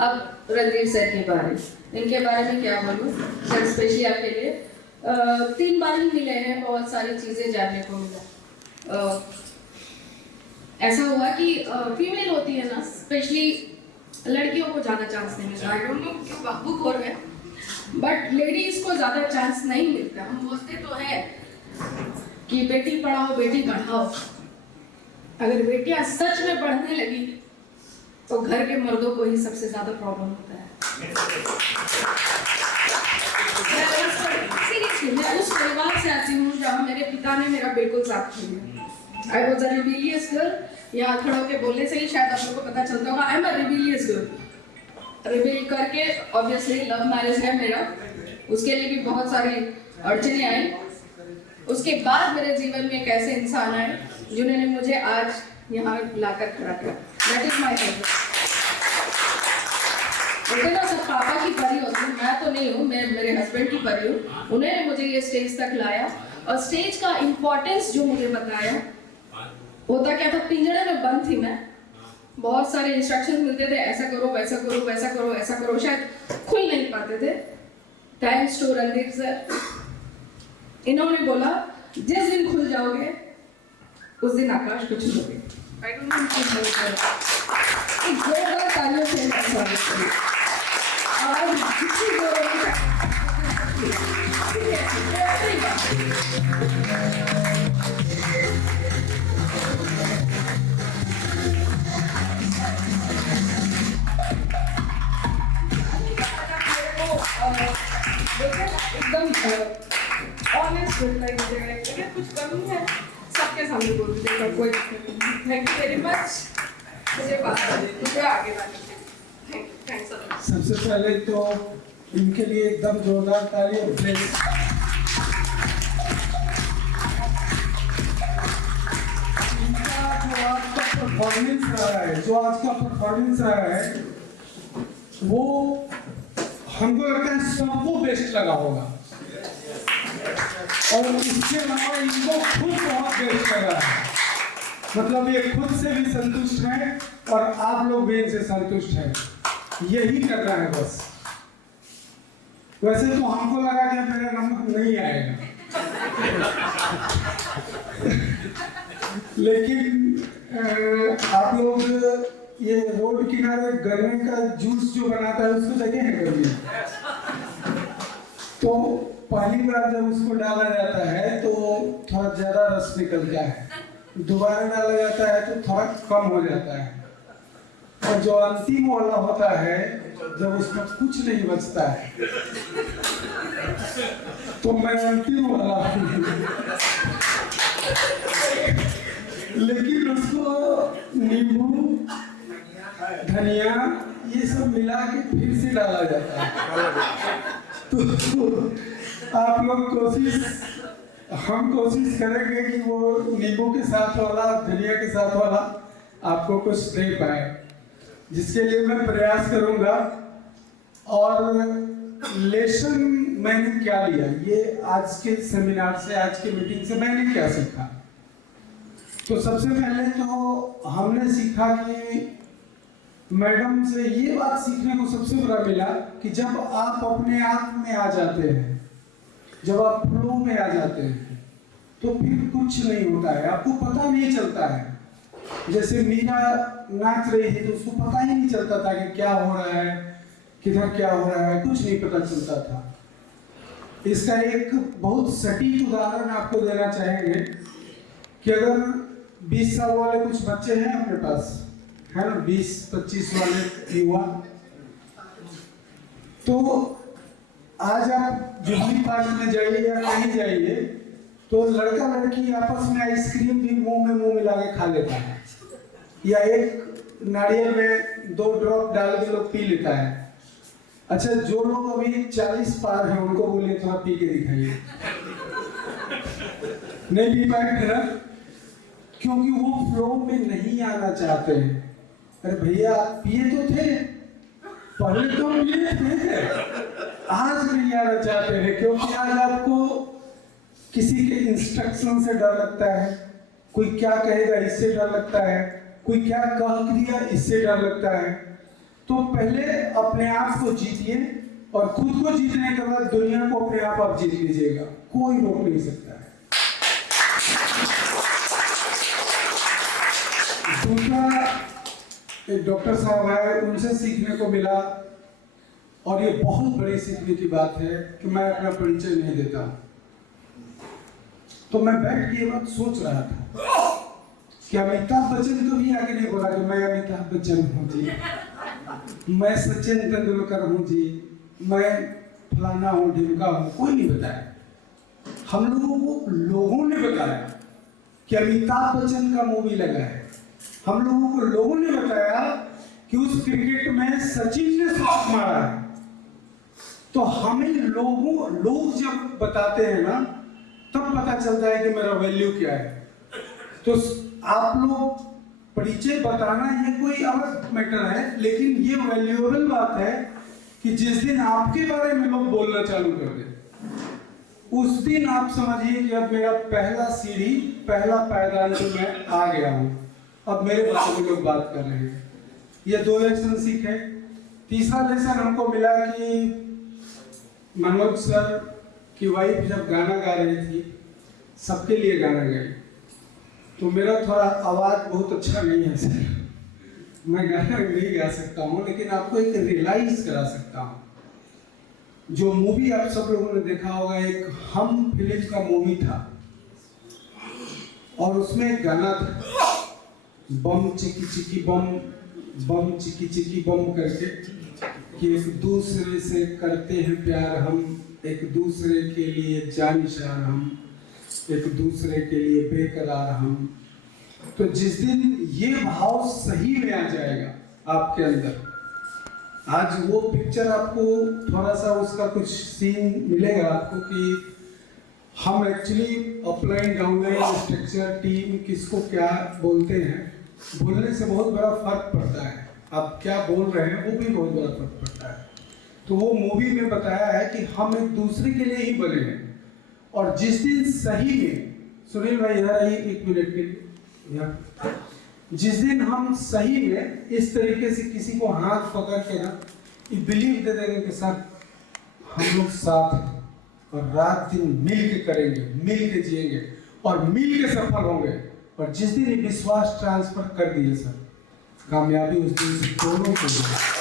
अब रणवीर सर के बारे, इनके बारे में क्या बोलूँ सर, स्पेशली आपके लिए 3 बार ही मिले हैं, बहुत सारी चीज़ें जानने को मिला। ऐसा हुआ कि फीमेल होती है ना, स्पेशली लड़कियों को ज़्यादा चांस नहीं मिलता। आई डोंट नो क्यों बाबू खोर है, बट लेडीज को ज़्यादा चांस नहीं मिलता। हम बोलते तो है कि बेटी पढ़ाओ बेटी बढ़ाओ, अगर बेटियां सच में पढ़ने लगी तो घर के मर्दों को ही सबसे ज्यादा प्रॉब्लम होता है। सीरियसली, मैं उस परिवार से आती हूँ जहाँ मेरे पिता ने मेरा बिल्कुल साथ दिया। I was a rebellious girl. यहाँ खड़े होकर बोलने से ही शायद आप लोगों को पता चलता होगा, I am a rebellious girl. Rebel करके ऑब्वियसली लव मैरिज है मेरा, उसके लिए भी बहुत सारी अड़चने आई। उसके बाद मेरे जीवन में एक ऐसे इंसान आए जिन्होंने मुझे आज यहाँ लाकर खड़ा किया। That is my husband. बोलते ना सब पापा की परी होती है, मैं तो नहीं हूँ, मैं मेरे हस्बैंड की परी हूँ। उन्होंने मुझे ये स्टेज तक लाया और स्टेज का इम्पोर्टेंस जो मुझे बताया। होता क्या था, पिंजड़े में बंद थी मैं, बहुत सारे इंस्ट्रक्शंस मिलते थे, ऐसा करो वैसा करो वैसा करो ऐसा करो, शायद खुल नहीं पाते थे। थैंक्स टू रणदीप सर, इन्होंने बोला जिस दिन खुल जाओगे उस दिन आकाश को छूओगे। आई डोंट नो क्यों बोलते हैं, एक जोरदार तालियों से स्वागत करें। और किसी को एकदम ऑनेस्ट बोलता है मुझे, अगर कुछ कमी है सबके सामने बोल देगा, कोई थैंक यू वेरी मच। मुझे आगे बात थैंक्स अ लॉट। सबसे पहले तो इनके लिए एकदम जोरदार ताली और प्लेस। इनका जो आज का परफॉर्मेंस रहा है वो हमको लगता है सबको बेस्ट लगा होगा, और इसके अलावा इनको खुद बहुत बेस्ट लगा है। मतलब ये खुद से भी संतुष्ट है और आप लोग भी इनसे संतुष्ट हैं, यही करना है बस। वैसे तो हमको लगा कि मेरा नंबर नहीं आएगा लेकिन आप लोग ये रोड किनारे गन्ने का जूस जो बनाता है उसको देखे हैं कभी? तो पहली बार जब उसको डाला जाता है तो थोड़ा ज्यादा रस निकलता है, दोबारा डाला जाता है तो थोड़ा कम हो जाता है, और जो अंतिम वाला होता है जब उसमें कुछ नहीं बचता है तो मैं अंतिम वाला लेकिन उसको नींबू धनिया ये सब मिला के फिर से डाला जाता है। तो आप लोग हम कोशिश करेंगे कि वो नींबू के साथ वाला धनिया के साथ वाला आपको कुछ दे पाए, जिसके लिए मैं प्रयास करूंगा। और लेसन मैंने क्या लिया, ये आज के सेमिनार से, आज के मीटिंग से मैंने क्या सीखा? तो सबसे पहले तो हमने सीखा कि मैडम से ये बात सीखने को सबसे बड़ा मिला कि जब आप अपने आप में आ जाते हैं, जब आप फ्लो में आ जाते हैं तो फिर कुछ नहीं होता है, आपको पता नहीं चलता है। जैसे मीरा नाच रही थी तो उसको पता ही नहीं चलता था कि क्या हो रहा है, किधर क्या हो रहा है, कुछ नहीं पता चलता था। इसका एक बहुत सटीक उदाहरण आपको देना चाहेंगे कि अगर 20 साल वाले कुछ बच्चे हैं अपने पास, है ना, 20-25 वाले युवा, तो आज आप जुबली पार्क में जाइए या कहीं जाइए तो लड़का लड़की आपस में आइसक्रीम भी मुंह में मुंह मिला के खा लेता है, या एक नारियल में 2 ड्रॉप डाल के लोग पी लेता है। अच्छा, जो लोग अभी 40 पार हैं उनको बोलिए थोड़ा पी के दिखाइए, नहीं पी पाएंगे ना, क्योंकि वो फ्लो में नहीं आना चाहते हैं। अरे भैया आप पिए तो थे, पहले तो पिए थे, आज नहीं आना चाहते हैं क्योंकि आज आपको किसी के इंस्ट्रक्शन से डर लगता है, कोई क्या कहेगा इससे डर लगता है, कोई क्या कह दिया इससे डर लगता है। तो पहले अपने आप को जीतिए और खुद को जीतने के बाद दुनिया को अपने आप जीत लीजिएगा, कोई रोक नहीं सकता है। दूसरा, एक डॉक्टर साहब आए, उनसे सीखने को मिला, और ये बहुत बड़ी सीखने की बात है कि मैं अपना परिचय नहीं देता। तो मैं बैठ के ये बात सोच रहा था कि अमिताभ बच्चन तो भी आगे नहीं बोला कि मैं अमिताभ बच्चन हूँ जी, मैं सचिन तेंदुलकर हूँ जी, मैं फलाना हूँ, ढिमका हूँ, कोई नहीं बताया। हम लोगों को लोगों ने बताया कि अमिताभ बच्चन का मूवी लगा है। हम लोगों को लोगों ने बताया कि उस क्रिकेट में सचिन ने शॉट मारा है। तो हमें लोग जब बताते हैं ना, तब पता चलता है कि मेरा वैल्यू क्या है। तो आप लोग परिचय बताना ये कोई अलग मैटर है, लेकिन ये वैल्यूएबल बात है कि जिस दिन आपके बारे में लोग बोलना चालू कर दें, उस दिन आप समझिए कि अब मेरा पहला सीढ़ी, पहला पायदान जो मैं आ गया हूँ, अब मेरे बारे में लोग बात कर रहे हैं। ये 2 लेसन सीखे। तीसरा लेसन हमको मिला कि मनोज सर की वाइफ जब गाना गा रही थी, सबके लिए गाना गाई, तो मेरा थोड़ा आवाज़ बहुत अच्छा नहीं है सर, मैं गाना नहीं गा सकता हूँ, लेकिन आपको एक रियलाइज करा सकता हूँ। जो मूवी आप सब लोगों ने देखा होगा, एक हम फिल्म का मूवी था, और उसमें एक गाना था, बम चिकी चिकी बम, बम चिकी चिकी बम करके, कि एक दूसरे से करते हैं प्यार हम, एक दूसरे के लिए जानिशार हम, एक दूसरे के लिए बेकरार हम। तो जिस दिन ये भाव सही में आ जाएगा आपके अंदर, आज वो पिक्चर आपको थोड़ा सा उसका कुछ सीन मिलेगा आपको कि हम actually upline downline structure team किसको क्या बोलते हैं, बोलने से बहुत बड़ा फर्क पड़ता है। आप क्या बोल रहे हैं वो भी बहुत बड़ा फर्क पड़ता है। तो वो मूवी में बताया है कि हम एक दूसरे के लिए ही बने हैं, और जिस दिन सही में, सुनील भाई इधर आइए 1 मिनट के लिए, जिस दिन हम सही में इस तरीके से किसी को हाथ पकड़ के ना ये बिलीव दे देंगे कि सर हम लोग साथ हैं, और रात दिन मिल के करेंगे, मिल के जिएंगे और मिल के सफल होंगे, और जिस दिन ये विश्वास ट्रांसफर कर दिए सर, कामयाबी उस दिन से दोनों को मिली।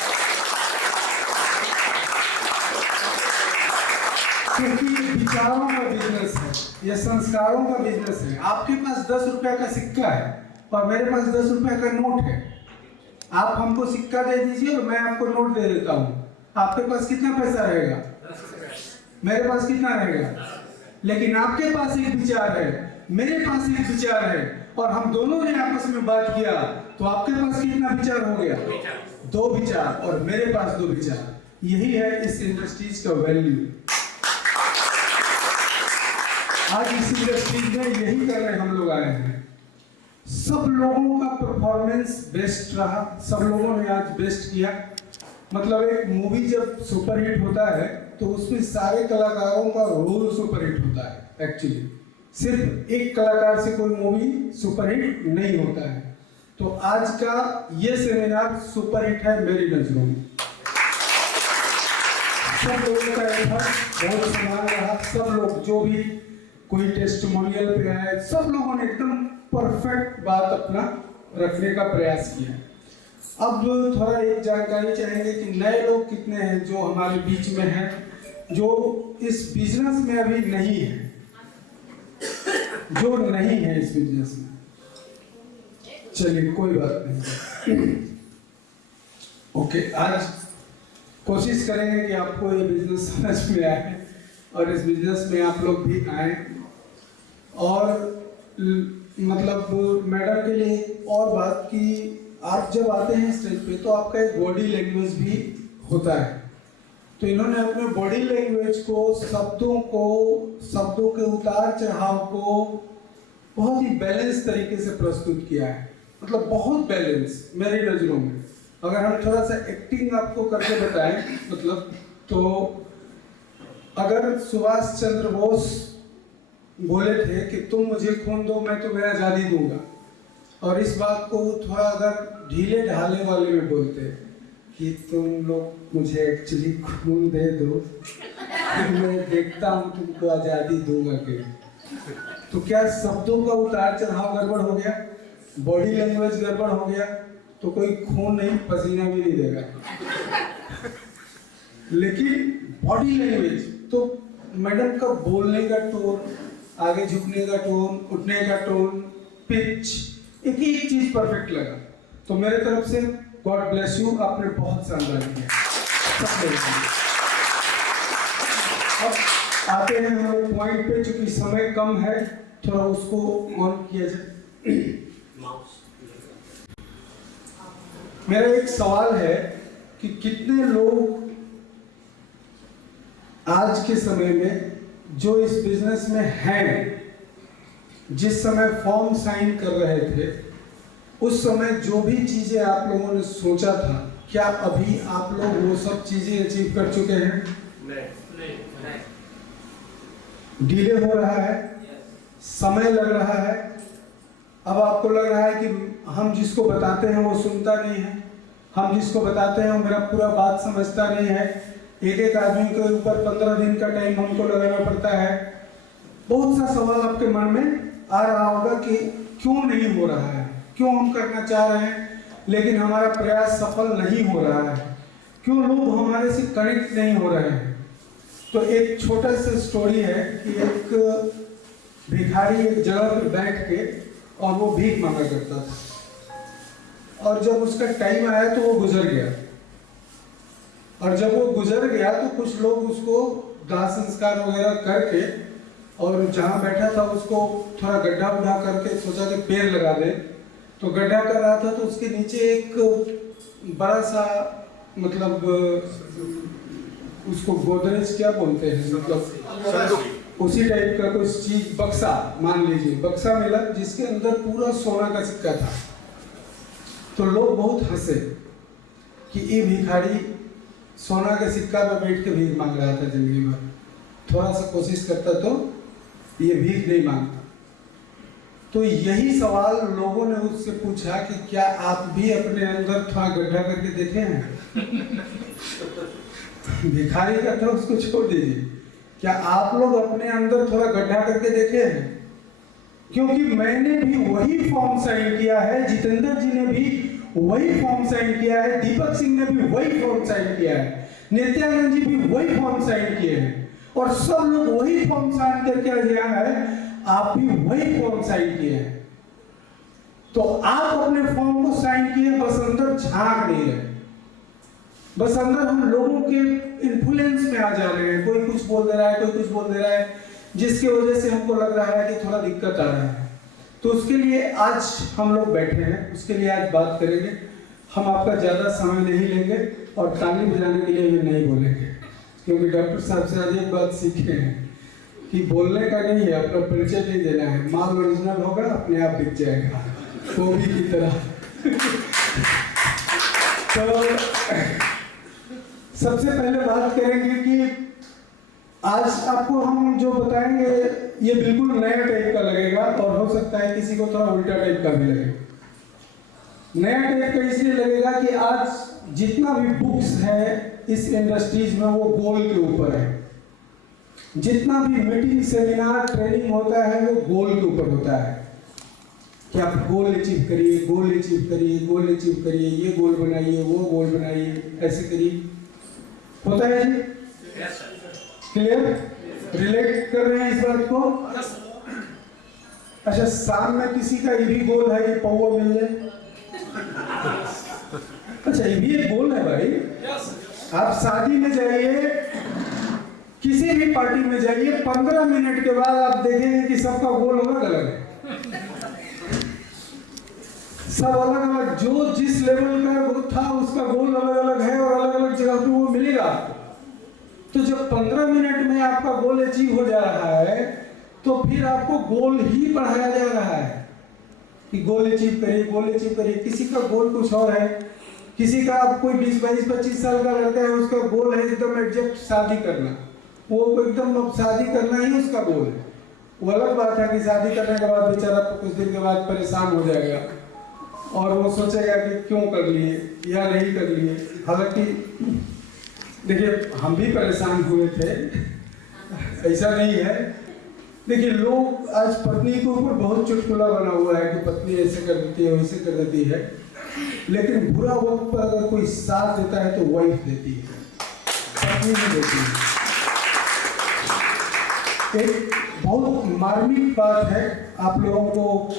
क्योंकि ये विचारों का बिजनेस है, ये संस्कारों का बिजनेस है। आपके पास 10 रुपए का सिक्का है और मेरे पास 10 रुपए का नोट है। आप हमको सिक्का दे दीजिए और मैं आपको नोट दे देता हूँ। आपके पास कितना पैसा रहेगा? मेरे पास कितना रहेगा? लेकिन आपके पास एक विचार है, मेरे पास एक विचार है, और हम दोनों ने आपस में बात किया, तो आपके पास कितना विचार हो गया? 2 विचार, और मेरे पास 2 विचार। यही है इस इंडस्ट्रीज का वैल्यू। आज इस इंडस्ट्रीज में यही करने हम लोग आए हैं। सब लोगों का परफॉर्मेंस बेस्ट रहा, सब लोगों ने आज बेस्ट किया। मतलब एक मूवी जब सुपरहिट होता है तो उसमें सारे कलाकारों का रोल सुपरहिट होता है। एक्चुअली सिर्फ एक कलाकार से कोई मूवी सुपरहिट नहीं होता है। तो आज का ये सेमिनार सुपरहिट है मेरी नजरों में। सब लोगों का एफर्ट बहुत समान रहा। सब लोग जो भी कोई टेस्टिमोनियल पे आए, सब लोगों ने एकदम परफेक्ट बात अपना रखने का प्रयास किया। अब थोड़ा एक जानकारी चाहेंगे कि नए लोग कितने हैं जो हमारे बीच में हैं, जो इस बिजनेस में अभी नहीं है, जो नहीं है इस बिजनेस में। चलिए कोई बात नहीं। ओके, आज कोशिश करेंगे कि आपको ये बिजनेस समझ में आए और इस बिजनेस में आप लोग भी आए। और मतलब मैडम के लिए और बात कि आप जब आते हैं स्टेज पे तो आपका एक बॉडी लैंग्वेज भी होता है। तो इन्होंने अपने बॉडी लैंग्वेज को, शब्दों के उतार चढ़ाव को बहुत ही बैलेंस तरीके से प्रस्तुत किया है। मतलब बहुत बैलेंस मेरी नज़रों में। अगर हम थोड़ा सा एक्टिंग आपको करके बताएं, मतलब तो अगर सुभाष चंद्र बोस बोले थे कि तुम मुझे खून दो मैं तुम्हें आज़ादी दूंगा, और इस बात को थोड़ा अगर ढीले ढाले वाले में बोलते कि तुम लोग मुझे एक्चुअली खून दे दो, मैं देखता हूँ तुमको आज़ादी दूंगा कि तो क्या शब्दों का उतार चढ़ाव गड़बड़ हो गया, बॉडी लैंग्वेज गड़बड़ हो गया, तो कोई खून नहीं पसीना भी नहीं देगा। लेकिन बॉडी लैंग्वेज तो मैडम का बोलने का टोन, आगे झुकने का टोन, उठने का टोन, पिच, एक एक चीज परफेक्ट लगा। तो मेरे तरफ से गॉड ब्लेस यू, आपने बहुत शानदार किया। अब आते हैं हम पॉइंट पे, चूंकि समय कम है थोड़ा उसको ऑन किया जाए। मेरा एक सवाल है कि कितने लोग आज के समय में जो इस बिजनेस में हैं, जिस समय फॉर्म साइन कर रहे थे उस समय जो भी चीजें आप लोगों ने सोचा था, क्या अभी आप लोग वो सब चीजें अचीव कर चुके हैं? नहीं। डिले हो रहा है, समय लग रहा है। अब आपको लग रहा है कि हम जिसको बताते हैं वो सुनता नहीं है, हम जिसको बताते हैं वो मेरा पूरा बात समझता नहीं है। एक एक आदमी के ऊपर 15 दिन का टाइम हमको लगाना पड़ता है। बहुत सा सवाल आपके मन में आ रहा होगा कि क्यों नहीं हो रहा है, क्यों हम करना चाह रहे हैं लेकिन हमारा प्रयास सफल नहीं हो रहा है, क्यों लोग हमारे से कनेक्ट नहीं हो रहे हैं। तो एक छोटा सा स्टोरी है कि एक भिखारी एक जगह पर बैठ के और वो भीख मांगा करता था, और जब उसका टाइम आया तो वो गुजर गया। और जब वो गुजर गया तो कुछ लोग उसको दाह संस्कार वगैरह करके और जहाँ बैठा था उसको थोड़ा गड्ढा उठा करके सोचा कि पेड़ लगा दे। तो गड्ढा कर रहा था तो उसके नीचे एक बड़ा सा, मतलब उसको गोदरेज क्या बोलते हैं, मतलब उसी टाइप का कुछ चीज, बक्सा मान लीजिए, बक्सा मिला जिसके अंदर पूरा सोना का सिक्का था। तो लोग बहुत हंसे कि ये भिखारी सोना के सिक्का में बैठ के भीख मांग रहा था जिंदगी भर, थोड़ा सा कोशिश करता तो ये भीख नहीं मांगता। तो यही सवाल लोगों ने उससे पूछा कि क्या आप भी अपने अंदर थोड़ा गड्ढा करके देखे हैं? भिखारी का तो उसको छोड़ दीजिए, क्या आप लोग अपने अंदर थोड़ा गड्ढा करके देखे हैं? क्योंकि मैंने भी वही फॉर्म साइन किया है, जितेंद्र जी ने भी वही फॉर्म साइन किया है, दीपक सिंह ने भी वही फॉर्म साइन किया है, नित्यानंद जी भी वही फॉर्म साइन किए हैं, और सब लोग वही फॉर्म साइन करके गया है। आप भी वही फॉर्म साइन किए हैं। तो आप अपने फॉर्म को साइन किए, बस अंदर झांक नहीं रहे, बस अंदर हम लोगों के इन्फ्लुएंस में आ जा रहे हैं। कोई कुछ बोल दे रहा है, कोई कुछ बोल दे रहा है, जिसकी वजह से हमको लग रहा है कि थोड़ा दिक्कत आ रहा है। तो उसके लिए आज हम लोग बैठे हैं, उसके लिए आज बात करेंगे। हम आपका ज़्यादा समय नहीं लेंगे और ताली बजाने के लिए भी नहीं बोलेंगे, क्योंकि डॉक्टर साहब से आज एक बात सीखे हैं कि बोलने का नहीं है, अपना परिचय नहीं देना है। माल ओरिजिनल होगा, अपने आप दिख जाएगा, कोबी की तरह। तो सबसे पहले बात करेंगे कि आज आपको हम जो बताएंगे ये बिल्कुल नया टाइप का लगेगा, और हो सकता है किसी को थोड़ा उल्टा टाइप का भी लगे। नया टाइप का इसलिए लगेगा कि आज जितना भी बुक्स है इस इंडस्ट्रीज में वो गोल के ऊपर है। जितना भी मीटिंग, सेमिनार, ट्रेनिंग होता है वो गोल के ऊपर होता है कि आप गोल अचीव करिए, गोल अचीव करिए, गोल अचीव करिए, ये गोल बनाइए, वो गोल बनाइए, ऐसे करिए। होता है जी? क्लियर? रिलेट कर रहे हैं इस बात को? अच्छा, शाम में किसी का ये भी गोल है कि पौवा मिल जाए? अच्छा, ये भी एक गोल है भाई। आप शादी में जाइए, किसी भी पार्टी में जाइए, 15 मिनट के बाद आप देखेंगे कि सबका गोल अलग अलग है। सब अलग अलग, जो जिस लेवल का वो था उसका गोल अलग अलग है, और अलग अलग जगह पे वो मिलेगा आपको। तो जब 15 मिनट में आपका गोल अचीव हो जा रहा है तो फिर आपको गोल ही बढ़ाया जा रहा है कि गोल अचीव करिए, गोल अचीव करिए। किसी का गोल कुछ और है, किसी का कोई 20, 22, 25 साल का लड़का है, उसका गोल है एकदम एग्जैक्ट शादी करना, वो एकदम अब शादी करना ही उसका गोल है। वो अलग बात है कि शादी करने के बाद बेचारा कुछ दिन के बाद परेशान हो जाएगा, और वो सोचेगा कि क्यों कर लिए या नहीं कर लिए। हालांकि देखिए हम भी परेशान हुए थे, ऐसा नहीं है। देखिए लोग आज पत्नी के ऊपर बहुत चुटकुला बना हुआ है कि पत्नी ऐसे कर देती है वैसे कर देती है, लेकिन बुरा वक्त पर अगर कोई साथ देता है तो वाइफ देती है, पत्नी नहीं देती है। एक बहुत मार्मिक बात है, आप लोगों को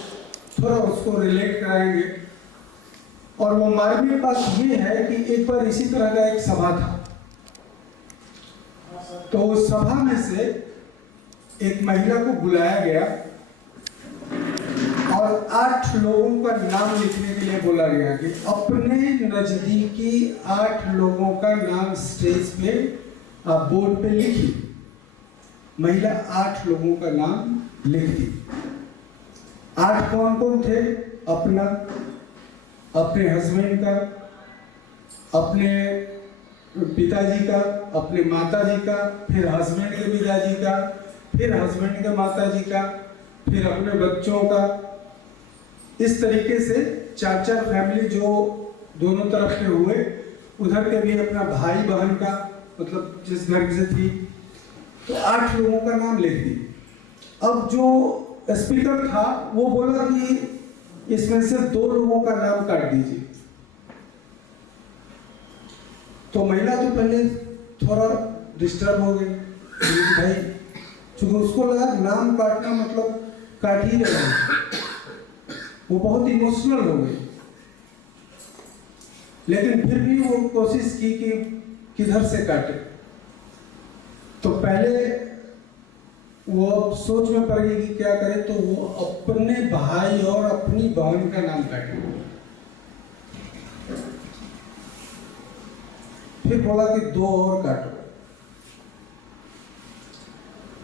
थोड़ा उसको रिलेट कराएंगे। और वो मार्मिक बात ये है कि एक बार इसी तरह का एक सभा था, तो उस सभा में से एक महिला को बुलाया गया और 8 लोगों का नाम लिखने के लिए बोला गया कि अपने नजदीकी 8 लोगों का नाम स्टेज पे आप बोर्ड पे लिखिए। महिला 8 लोगों का नाम लिख दी। 8 कौन कौन थे? अपना, अपने हस्बैंड का, अपने पिताजी का, अपने माताजी का, फिर हस्बैंड के पिताजी का, फिर हस्बैंड के माताजी का, फिर अपने बच्चों का। इस तरीके से 4 फैमिली जो दोनों तरफ के हुए, उधर के भी अपना भाई बहन का, मतलब जिस घर से थी, तो 8 लोगों का नाम लिख दी। अब जो स्पीकर था वो बोला कि इसमें से 2 लोगों का नाम काट दीजिए। तो महिला तो पहले थोड़ा डिस्टर्ब हो गई भाई, क्योंकि उसको लगा नाम काटना मतलब काट ही रहे हैं, वो बहुत इमोशनल हो गई। लेकिन फिर भी वो कोशिश की कि किधर से काटे। तो पहले वो सोच में पड़ गई कि क्या करे, तो वो अपने भाई और अपनी बहन का नाम काटे। फिर बोला कि 2 और काटो।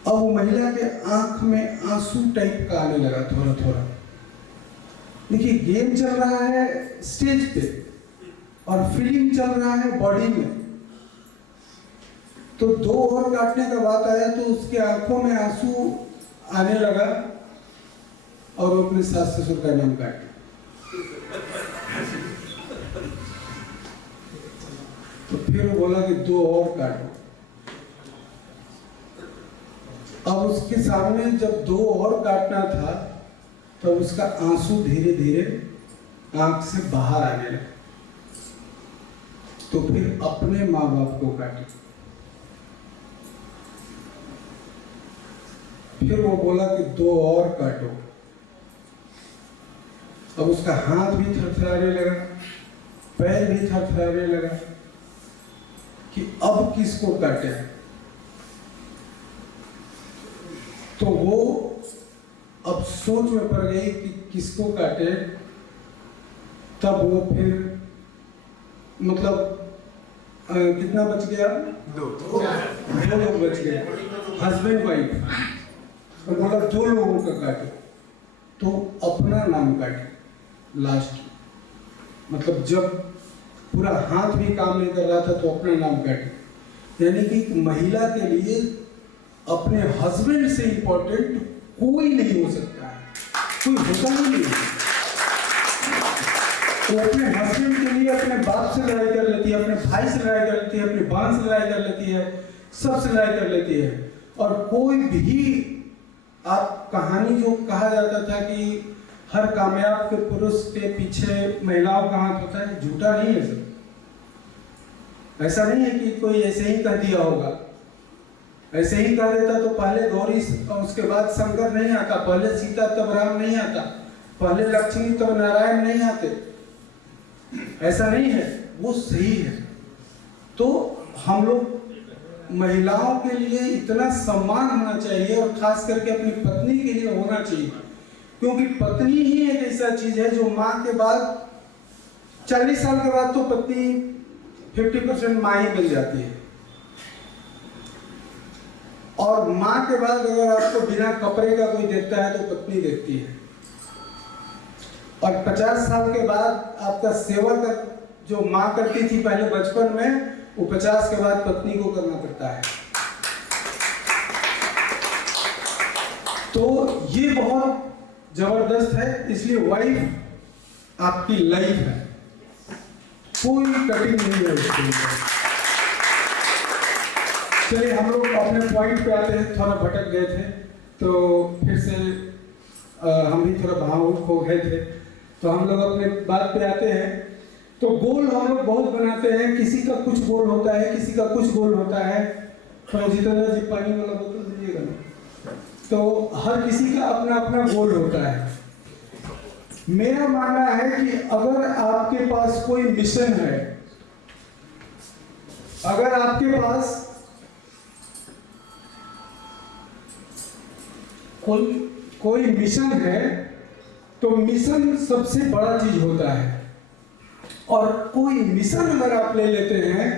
अब वो महिला के आंख में आंसू टाइप का आने लगा थोड़ा थोड़ा। देखिए गेम चल रहा है स्टेज पे और फीलिंग चल रहा है बॉडी में, तो 2 और काटने का बात आया तो उसके आंखों में आंसू आने लगा और वो अपने सास ससुर का नाम काट। तो फिर वो बोला कि 2 और काटो। अब उसके सामने जब 2 और काटना था तो उसका आंसू धीरे धीरे आंख से बाहर आने लगा। तो फिर अपने माँ बाप को काटे। फिर वो बोला कि 2 और काटो। अब उसका हाथ भी थरथराने लगा, पैर भी थरथराने लगा कि अब किसको काटे। तो वो अब सोच में पड़ गई कि किसको काटे। तब वो फिर मतलब कितना बच गया? 2 लोग बच गए, हस्बैंड वाइफ। और बोला 2 लोगों का काटे। तो अपना नाम काटे लास्ट, मतलब जब पूरा हाथ भी काम नहीं कर रहा था तो अपना नाम काटे। यानी कि महिला के लिए अपने हस्बैंड से इंपॉर्टेंट कोई नहीं हो सकता है, कोई होता ही नहीं। वो अपने हस्बैंड के लिए अपने बाप से लड़ाई कर लेती है, अपने भाई से लड़ाई कर लेती है, अपनी बहन से लड़ाई कर लेती है, सबसे लड़ाई कर लेती है। और कोई भी आप कहानी जो कहा जाता था कि हर कामयाब के पुरुष के पीछे महिलाओं का हाथ होता है, झूठा नहीं है सर। ऐसा नहीं है कि कोई ऐसे ही कह दिया होगा। ऐसे ही कह देता तो पहले गौरी और उसके बाद शंकर नहीं आता, पहले सीता तब राम नहीं आता, पहले लक्ष्मी तब नारायण नहीं आते। ऐसा नहीं है, वो सही है। तो हम लोग महिलाओं के लिए इतना सम्मान होना चाहिए और खास करके अपनी पत्नी के लिए होना चाहिए, क्योंकि पत्नी ही एक ऐसा चीज है जो माँ के बाद 40 साल के बाद तो पत्नी 50% माँ ही बन जाती है। और माँ के बाद अगर आपको बिना कपड़े का कोई देखता है तो पत्नी देखती है। और 50 साल के बाद आपका सेवा कर जो माँ करती थी पहले बचपन में, वो 50 के बाद पत्नी को करना पड़ता है। तो ये बहुत जबरदस्त है। इसलिए वाइफ आपकी लाइफ है, कोई कटिंग नहीं है उसके ऊपर। चलिए हम लोग अपने पॉइंट पे आते हैं, थोड़ा भटक गए थे तो फिर से हम भी थोड़ा भावुक हो गए थे, तो हम लोग अपने बात पे आते हैं। तो गोल हम लोग बहुत बनाते हैं, किसी का कुछ गोल होता है, किसी का कुछ गोल होता है। तो जितेंद्र जी पानी वाला बोतल दीजिएगा ना। तो हर किसी का अपना अपना गोल होता है। मेरा मानना है कि अगर आपके पास कोई मिशन है, अगर आपके पास कोई मिशन है तो मिशन सबसे बड़ा चीज होता है। और कोई मिशन अगर आप ले लेते हैं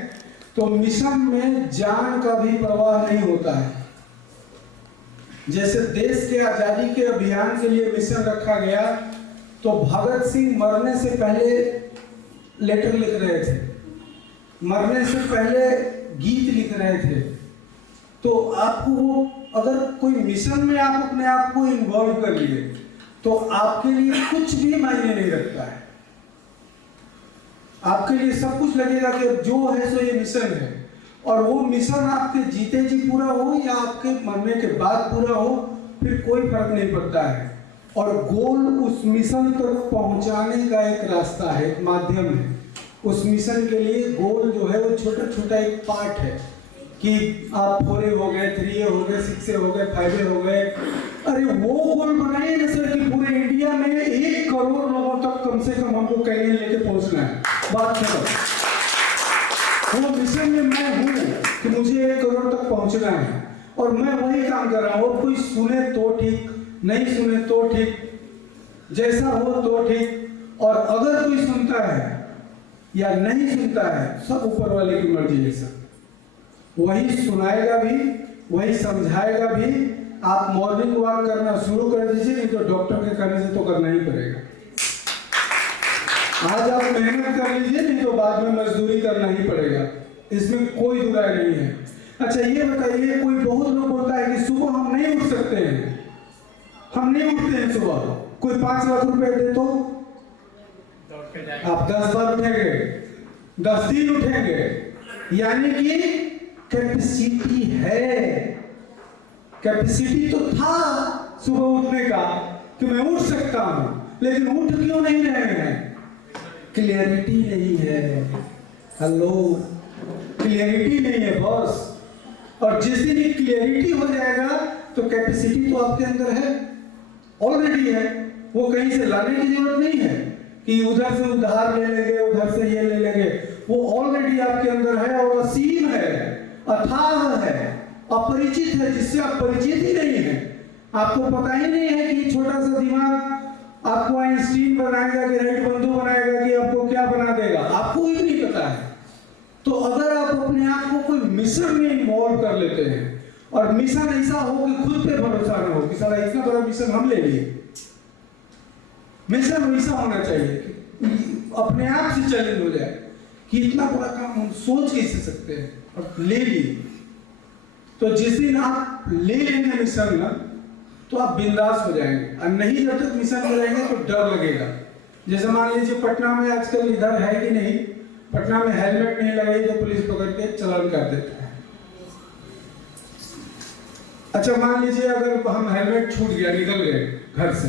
तो मिशन में जान का भी प्रवाह नहीं होता है। जैसे देश के आजादी के अभियान के लिए मिशन रखा गया तो भगत सिंह मरने से पहले लेटर लिख रहे थे, मरने से पहले गीत लिख रहे थे। तो आपको अगर कोई मिशन में आप अपने आप को इन्वॉल्व कर लिए तो आपके लिए कुछ भी मायने नहीं रखता है। आपके लिए सब कुछ लगेगा कि जो है सो ये मिशन है, और वो मिशन आपके जीते जी पूरा हो या आपके मरने के बाद पूरा हो, फिर कोई फर्क नहीं पड़ता है। और गोल उस मिशन तक पहुंचाने का एक रास्ता है, एक माध्यम है। उस मिशन के लिए गोल जो है वो छोटा छोटा एक पार्ट है कि आप 4A हो गए, 3A हो गए, 6A हो गए, 5A हो गए। अरे वो गोल बनाइए ना सर कि पूरे इंडिया में 1 करोड़ लोगों तक कम से कम हमको कैरियर लेके पहुंचना है। बात करो, वो मिशन में मैं हूँ कि मुझे 1 करोड़ तक पहुंचना है और मैं वही काम कर रहा हूँ। कोई सुने तो ठीक, नहीं सुने तो ठीक, जैसा हो तो ठीक। और अगर कोई सुनता है या नहीं सुनता है, सब ऊपर वाले की मर्जी है सर। वही सुनाएगा भी, वही समझाएगा भी। आप मॉर्निंग वॉक करना शुरू कर दीजिए, नहीं तो डॉक्टर के कहने से तो करना ही पड़ेगा। आज आप मेहनत कर लीजिए, नहीं तो बाद में मजदूरी करना ही पड़ेगा, इसमें कोई दुराय नहीं है। अच्छा ये बताइए, कोई बहुत लोग बोलता है कि सुबह हम नहीं उठ सकते हैं, हम नहीं उठते हैं सुबह। कोई 5 लाख रुपए दे तो आप 10 बार उठेंगे, 10 दिन उठेंगे, यानी कि कैपेसिटी है। कैपेसिटी तो था सुबह उठने का कि मैं उठ सकता हूं, लेकिन उठ क्यों नहीं रहे हैं? क्लियरिटी नहीं है। हेलो, क्लियरिटी नहीं है बॉस। और जिस दिन क्लियरिटी हो जाएगा तो कैपेसिटी तो आपके अंदर है, ऑलरेडी है। वो कहीं से लाने की जरूरत नहीं है कि उधर से उधार ले लेंगे, उधर से ये ले लेंगे। वो ऑलरेडी आपके अंदर है और असीम है, अथाह है, अपरिचित है, जिससे आप परिचित ही नहीं है। आपको पता ही नहीं है कि छोटा सा दिमाग आपको आइंस्टीन बनाएगा कि राइट बंधु बनाएगा कि आपको क्या बना देगा, आपको ही नहीं पता है। तो अगर आप अपने आप को कोई मिशन में इन्वॉल्व कर लेते हैं और मिशन ऐसा हो कि खुद पे भरोसा न हो कि साला इतना बड़ा मिशन हम ले लिए। मिशन वैसा होना चाहिए कि अपने आप से चैलेंज हो जाए कि इतना बड़ा काम हम सोच कैसे सकते हैं, और ले लिए। तो जिस दिन आप ले लेंगे मिशन ना, तो आप बिंदास हो जाएंगे। और नहीं, जब तक मिशन में रहेंगे तो डर लगेगा। जैसे मान लीजिए पटना में आजकल इधर है कि नहीं, पटना में हेलमेट नहीं लगाई तो पुलिस पकड़ के चालान कर देता है। अच्छा मान लीजिए अगर हम हेलमेट छूट गया, निकल गए घर से,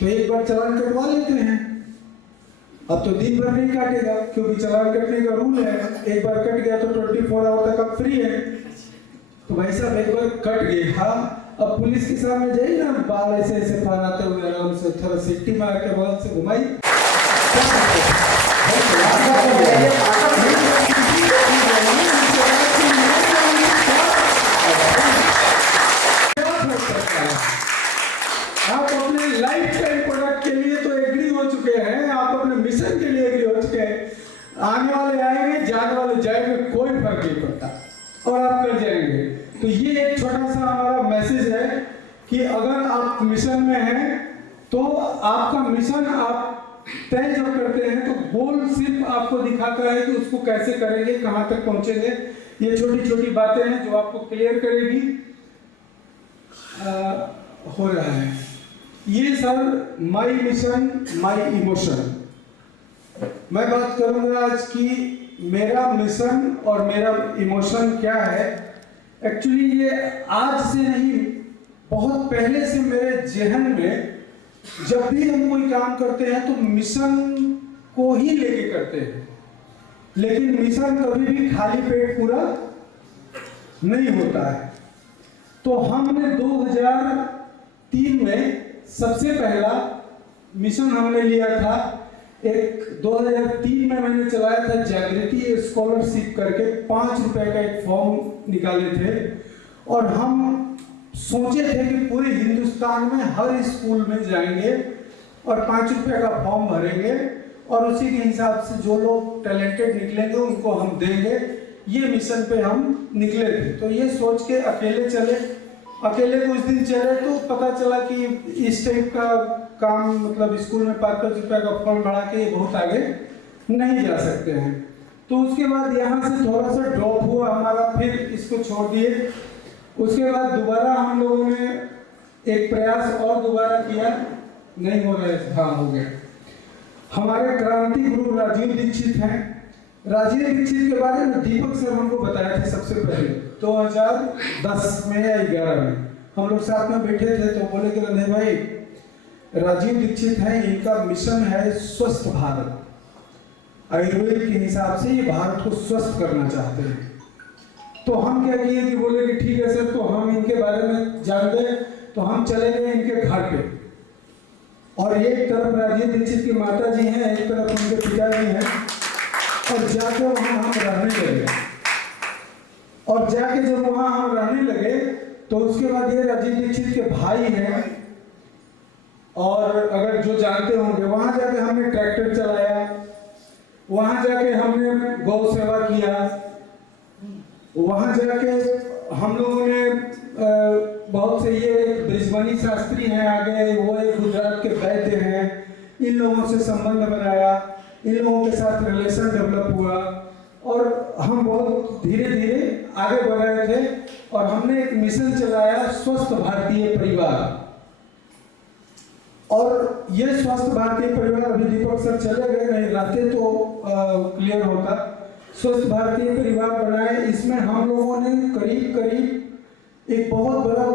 तो एक बार चालान कटवा लेते हैं। अब तो दिन भर नहीं काटेगा, क्योंकि चालान कटने का रूल है। एक बार कट गया तो 24 आवर तक आप फ्री है। तो भाई साहब एक बार कट गए, हाँ, अब पुलिस के सामने जाइए ना, बाल ऐसे ऐसे फहराते हुए आराम से थोड़ा सिट्टी मार के बगल से घुमाई। आप अपने लाइफ टाइम प्रोडक्ट के लिए तो एग्री हो चुके हैं, आप अपने मिशन के लिए एग्री हो चुके हैं। आने वाले आएंगे, जाने वाले जाएंगे, कोई फर्क नहीं पड़ता, और आप कर जाएंगे। तो ये एक छोटा सा हमारा मैसेज है कि अगर आप मिशन में हैं तो आपका मिशन आप तय जब करते हैं तो गोल सिर्फ आपको दिखाता है कि उसको कैसे करेंगे, कहां तक पहुंचेंगे। ये छोटी छोटी बातें हैं जो आपको क्लियर करेगी। हो रहा है ये sir my mission my emotion. मैं बात करूंगा आज की मेरा मिशन और मेरा इमोशन क्या है। एक्चुअली ये आज से नहीं, बहुत पहले से मेरे जहन में, जब भी हम कोई काम करते हैं तो मिशन को ही लेके करते हैं, लेकिन मिशन कभी भी खाली पेट पूरा नहीं होता है। तो हमने 2003 में सबसे पहला मिशन हमने लिया था। एक 2003 में मैंने चलाया था जागृति स्कॉलरशिप करके, 5 रुपए का एक फॉर्म निकाले थे और हम सोचे थे कि पूरे हिंदुस्तान में हर स्कूल में जाएंगे और 5 रुपए का फॉर्म भरेंगे और उसी के हिसाब से जो लोग टैलेंटेड निकलेंगे उनको हम देंगे। ये मिशन पे हम निकले थे। तो ये सोच के अकेले चले, अकेले कुछ दिन चले तो पता चला कि इस टाइप का काम, मतलब स्कूल में 5-5 रुपए का फॉर्म भरा के ये बहुत आगे नहीं जा सकते हैं। तो उसके बाद यहाँ से थोड़ा सा ड्रॉप हुआ हमारा, फिर इसको छोड़ दिए। उसके बाद दोबारा हम लोगों ने एक प्रयास और दोबारा किया, नहीं हो रहा है, हाँ हो गया। हमारे क्रांति गुरु राजीव दीक्षित हैं। राजीव दीक्षित के बारे में दीपक सर हमको बताया था सबसे पहले 2010 में या 11 में। हम लोग साथ में बैठे थे तो बोले कि रंधे भाई, राजीव दीक्षित हैं, इनका मिशन है स्वस्थ भारत। आयुर्वेद के हिसाब से ये भारत को स्वस्थ करना चाहते हैं। तो हम क्या किए कि बोले कि ठीक है सर, तो हम इनके बारे में जान गए। तो हम चले गए इनके घर पे, और एक तरफ राजीव दीक्षित की माता जी हैं, एक तरफ उनके पिताजी हैं, और जाके वहां हम रहने लगे। और जाके जब वहां हम रहने लगे तो उसके बाद ये राजीव दीक्षित के भाई हैं, और अगर जो जानते होंगे, वहां जाके हमने ट्रैक्टर चलाया, वहां जाके हमने गौ सेवा किया, वहां जाके हम लोगों ने बहुत से, ये ब्रिजमणि शास्त्री हैं आगे, वो एक गुजरात के वैद्य हैं, इन लोगों से संबंध बनाया, इन लोगों के साथ रिलेशन डेवलप हुआ और हम बहुत धीरे धीरे आगे बढ़ रहे थे। और हमने एक मिशन चलाया, स्वस्थ भारतीय परिवार। और ये स्वस्थ भारतीय परिवार, अभी दीपक सर चले गए, नहीं रहते तो क्लियर होता। स्वस्थ भारतीय परिवार बनाए, इसमें हम लोगों ने करीब करीब एक बहुत बड़ा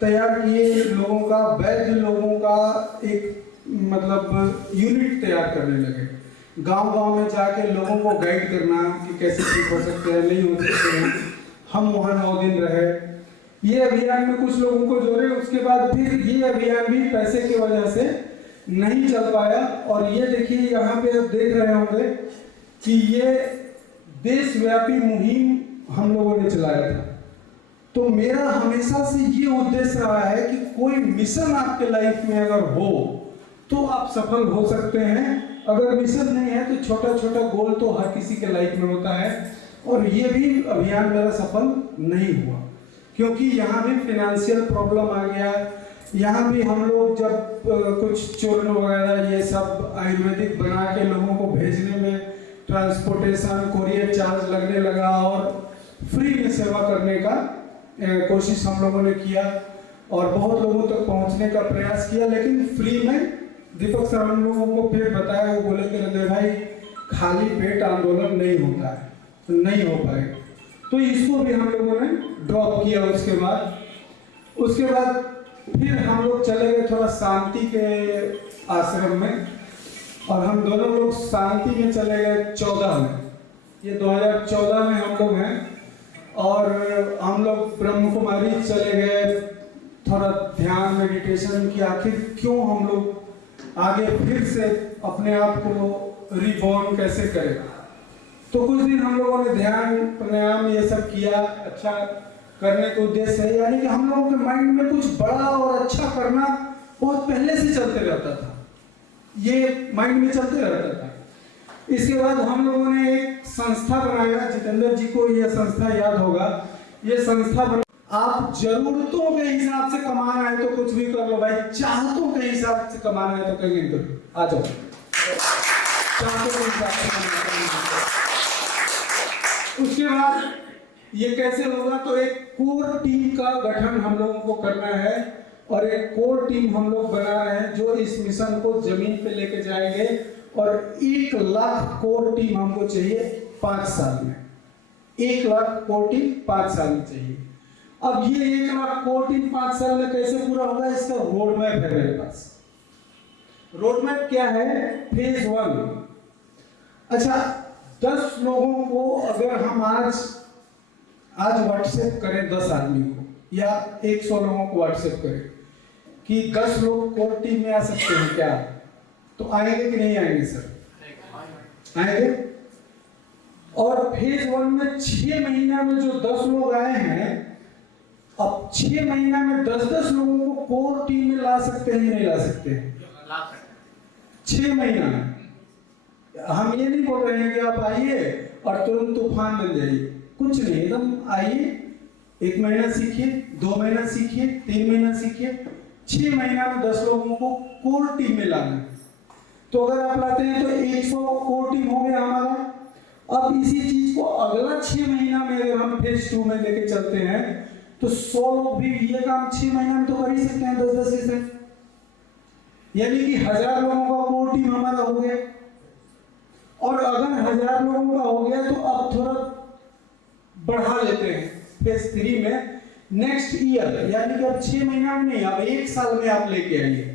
तैयार किए लोगों का, वैद्य लोगों का एक मतलब यूनिट तैयार करने लगे। गांव-गांव में जाके लोगों को गाइड करना कि कैसे ठीक हो सकते हैं, नहीं हो सकते हैं। हम वहाँ 9 दिन रहे, ये अभियान में कुछ लोगों को जोड़े। उसके बाद फिर ये अभियान भी पैसे की वजह से नहीं चल पाया। और ये देखिए यहाँ पे आप देख रहे होंगे कि ये देशव्यापी मुहिम हम लोगों ने चलाया था। तो मेरा हमेशा से ये उद्देश्य रहा है कि कोई मिशन आपके लाइफ में अगर हो तो आप सफल हो सकते हैं। अगर मिशन नहीं है तो छोटा छोटा गोल तो हर किसी के लाइफ में होता है। और ये भी अभियान मेरा सफल नहीं हुआ क्योंकि यहाँ भी फिनेंशियल प्रॉब्लम आ गया। यहाँ भी हम लोग जब कुछ चूर्ण वगैरह ये सब आयुर्वेदिक बना के लोगों को भेजने में ट्रांसपोर्टेशन, कोरियर चार्ज लगने लगा और फ्री में सेवा करने का कोशिश हम लोगों ने किया और बहुत लोगों तक पहुंचने का प्रयास किया, लेकिन फ्री में। दीपक सर हम लोगों को फिर बताया, वो बोले कि रंधे भाई खाली पेट आंदोलन नहीं होता है, तो नहीं हो पाएगा। तो इसको भी हम लोगों ने ड्रॉप किया। उसके बाद फिर हम लोग चले गए थोड़ा शांति के आश्रम में, और हम दोनों लोग शांति में चले गए 14 में। ये 2014 में हम लोग हैं। और हम लोग ब्रह्म कुमारी चले गए, थोड़ा ध्यान मेडिटेशन की आखिर क्यों हम लोग आगे फिर से अपने आप को रिबॉर्न कैसे करें। तो कुछ दिन हम लोगों ने ध्यान प्राणायाम ये सब किया, अच्छा करने के उद्देश्य है, यानी कि हम लोगों के माइंड में कुछ बड़ा और अच्छा करना बहुत पहले से चलते रहता था, ये माइंड में चलते रहता था। इसके बाद हम लोगों ने एक संस्था बनाया, जितेंद्र जी को यह संस्था याद होगा। ये संस्था बना, आप जरूरतों के हिसाब से कमाना है तो कुछ भी कर लो भाई, चाहतों के हिसाब से कमाना है तो कहीं नहीं करो, आ जाओ। चाहतों के हिसाब से कमाना। उसके बाद ये कैसे होगा, तो एक कोर टीम का गठन हम लोगों को करना है और एक कोर टीम हम लोग बना रहे हैं जो इस मिशन को जमीन पे लेके जाएंगे। और 1 लाख कोर टीम हमको चाहिए 5 साल में। 1 लाख कोर टीम 5 साल में चाहिए। अब ये 1 लाख कोर टीम 5 साल में कैसे पूरा होगा, इसका रोड मैप है मेरे पास। रोड मैप क्या है? फेज 1। अच्छा, 10 लोगों को अगर हम आज व्हाट्सएप करें 10 आदमी को, या 100 लोगों को व्हाट्सएप करें कि 10 लोग कोर टीम में आ सकते हैं क्या, तो आएंगे कि नहीं आएंगे सर? आएंगे। और फेज 1 में 6 महीना में जो 10 लोग आए हैं, अब 6 महीना में 10-10 लोगों को कोर टीम में ला सकते हैं नहीं ला सकते हैं? 6 महीना में। हम ये नहीं बोल रहे हैं कि आप आइए और तुरंत तूफान बन जाइए, कुछ नहीं, एकदम आइए, 1 महीना सीखिए, 2 महीना सीखिए, 3 महीना सीखिए, 6 महीना में 10 लोगों को कोर टीम में लाना है। तो अगर आप लाते हैं तो 100 कोर टीम हो गया हमारा। अब इसी चीज को अगला 6 महीना में अगर हम फेज 2 में लेके चलते हैं तो 100 लोग भी ये काम 6 महीना में तो कर ही सकते हैं, 10-10 के साथ। यानी कि 1000 लोगों का कोर टीम हमारा हो गया। और अगर 1000 लोगों का हो गया तो अब थोड़ा बढ़ा लेते हैं फेज 3 में, नेक्स्ट ईयर, यानी कि अब 6 महीना में नहीं, अब 1 साल में आप लेके आइए।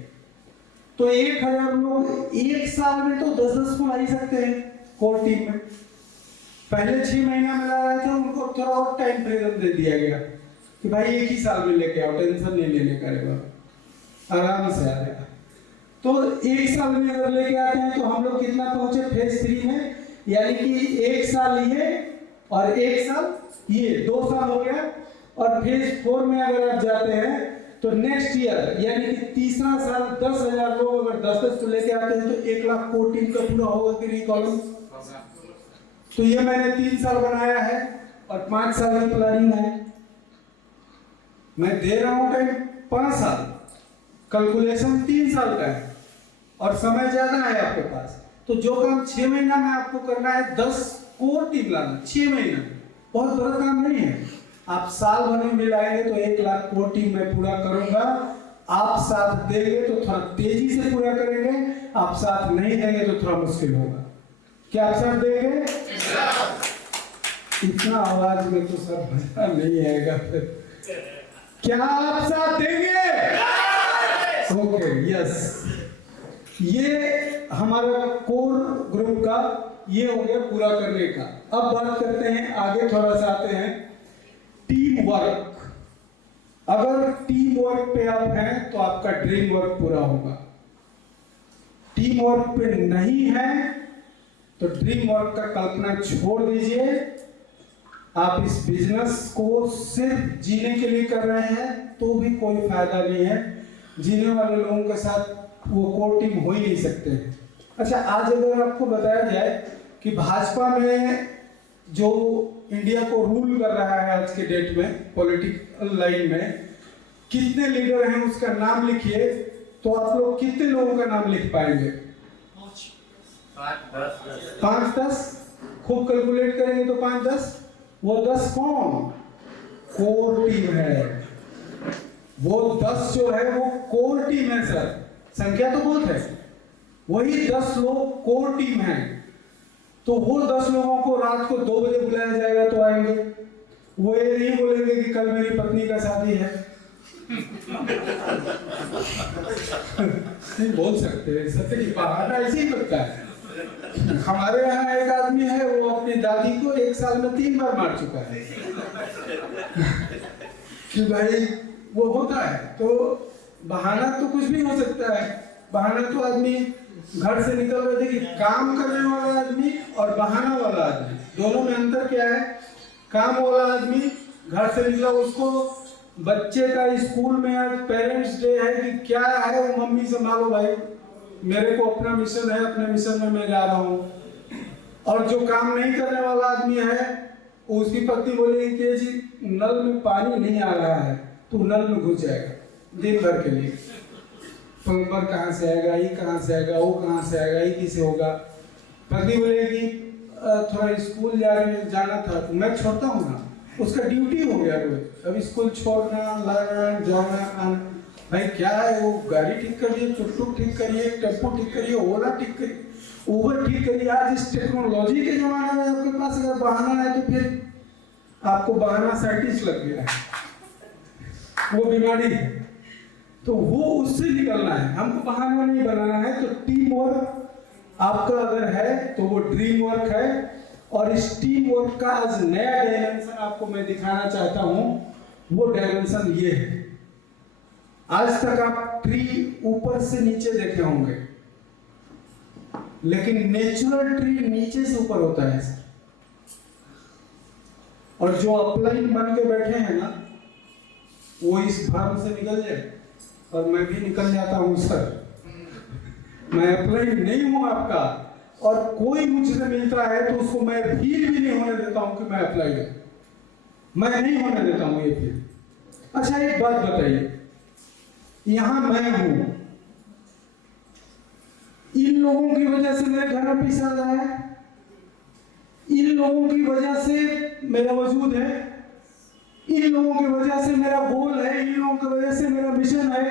तो 1000 लोग 1 साल में तो 10-10 को ला ही सकते हैं कोर टीम में। पहले 6 महीना में ला रहे थे, उनको थोड़ा और टाइम फ्रीडम दे दिया गया कि भाई 1 ही साल में लेके आओ, टेंशन नहीं लेने का रहेगा, आराम से आ जाएगा। तो 1 साल में अगर लेके आते हैं तो हम लोग कितना पहुंचे फेज 3 में, यानी कि 1 साल ये और 1 साल ये, 2 साल हो गया। और फेज 4 में अगर आप जाते हैं तो नेक्स्ट ईयर, यानी कि तीसरा साल 10,000 लोग अगर 10-10 को लेके आते हैं तो 1 लाख कोर टीम का पूरा होगा कि नहीं कॉलम? तो ये मैंने 3 साल बनाया है और 5 साल की प्लानिंग है। मैं दे रहा हूं टाइम 5 साल, कैलकुलेशन 3 साल का है और समय ज्यादा है आपके पास। तो जो काम 6 महीना में आपको करना है, 10 कोर टीम लाना 6 महीना में, बहुत बड़ा काम नहीं है। आप साल भर में मिलाएंगे तो 1 लाख कोर टीम मैं पूरा करूंगा। आप साथ देंगे तो थोड़ा तेजी से पूरा करेंगे, आप साथ नहीं देंगे तो थोड़ा मुश्किल होगा। क्या आप साथ देंगे? इतना आवाज में तो सब मजा नहीं आएगा फिर। क्या आप साथ देंगे? Okay, yes. ये हमारा कोर ग्रुप का ये हो गया पूरा करने का। अब बात करते हैं आगे, थोड़ा सा आते हैं टीम वर्क। अगर टीम वर्क पे आप हैं तो आपका ड्रीम वर्क पूरा होगा। टीम वर्क पे नहीं है तो ड्रीम वर्क का कल्पना छोड़ दीजिए। आप इस बिजनेस को सिर्फ जीने के लिए कर रहे हैं तो भी कोई फायदा नहीं है। जीने वाले लोगों के साथ वो कोर टीम हो ही नहीं सकते। अच्छा, आज अगर आपको बताया जाए कि भाजपा में जो इंडिया को रूल कर रहा है आज के डेट में पॉलिटिकल लाइन में, कितने लीडर हैं उसका नाम लिखिए, तो आप लोग कितने लोगों का नाम लिख पाएंगे? 5-10। खूब कैलकुलेट करेंगे तो 5-10। वो 10 कौन? कोर टीम है। वो 10 जो है वो कोर टीम है सर, संख्या तो बहुत है, वही 10 लोग कोर टीम है। तो वो 10 लोगों को रात को 2 बजे बुलाया जाएगा तो आएंगे। वो ये नहीं बोलेंगे कि कल मेरी पत्नी का शादी है। नहीं बोल सकते, सत्य की बहाना ऐसे ही करता है। हमारे यहाँ एक आदमी है, वो अपनी दादी को 1 साल में 3 बार मार चुका है। कि भाई वो होता है, तो बहाना तो कुछ भी हो सकता है। बहाना तो आदमी घर से निकल रहे थे कि काम करने वाला आदमी और बहाना वाला आदमी, दोनों में अंतर क्या है? काम वाला आदमी घर से निकला, उसको बच्चे का स्कूल में आज पेरेंट्स डे है कि क्या है, वो मम्मी संभालो भाई, मेरे को अपना मिशन है, अपने मिशन में मैं जा रहा हूँ। और जो काम नहीं करने वाला आदमी है, उसकी पत्नी बोलेगी कि जी नल में पानी नहीं आ रहा है, तू नल में घुस जाएगा दिन भर के लिए। प्लम्बर कहाँ से आएगा, ये कहाँ से आएगा, वो कहाँ से आएगा, ये किसे होगा। पत्नी बोलेगी थोड़ा स्कूल जाना था, तो मैं छोड़ता हूँ ना, उसका ड्यूटी हो गया रोज। अब स्कूल छोड़ना, लाना, जाना, आना। भाई क्या है, वो गाड़ी ठीक करिए, टुक ठीक करिए, टेम्पो ठीक करिए, ओला ठीक करिए, उबर ठीक करिए। आज इस टेक्नोलॉजी के जमाने में आपके पास अगर बहाना है तो फिर आपको बहाना साइटिस्ट लग गया है, वो बीमारी है। तो वो उससे निकलना है, हमको बहाना नहीं बनाना है। तो टीम वर्क आपका अगर है तो वो ड्रीम वर्क है। और इस टीम वर्क का आज नया डायमेंशन आपको मैं दिखाना चाहता हूँ। वो डायमेंशन ये है, आज तक आप ट्री ऊपर से नीचे देखे होंगे, लेकिन नेचुरल ट्री नीचे से ऊपर होता है। और जो अपलाइन बन के बैठे हैं ना, वो इस भ्रम से निकल जाए। और मैं भी निकल जाता हूँ सर, मैं अपलाइन नहीं हूँ आपका। और कोई मुझसे मिलता है तो उसको मैं फील भी नहीं होने देता हूँ कि मैं अप्लाई हूँ, मैं नहीं होने देता हूँ ये फील। अच्छा एक बात बताइए, यहां मैं हूं, इन लोगों की वजह से मेरे घर में पैसा आया है, इन लोगों की वजह से मेरा वजूद है, इन लोगों की वजह से मेरा गोल है, इन लोगों की वजह से मेरा मिशन है,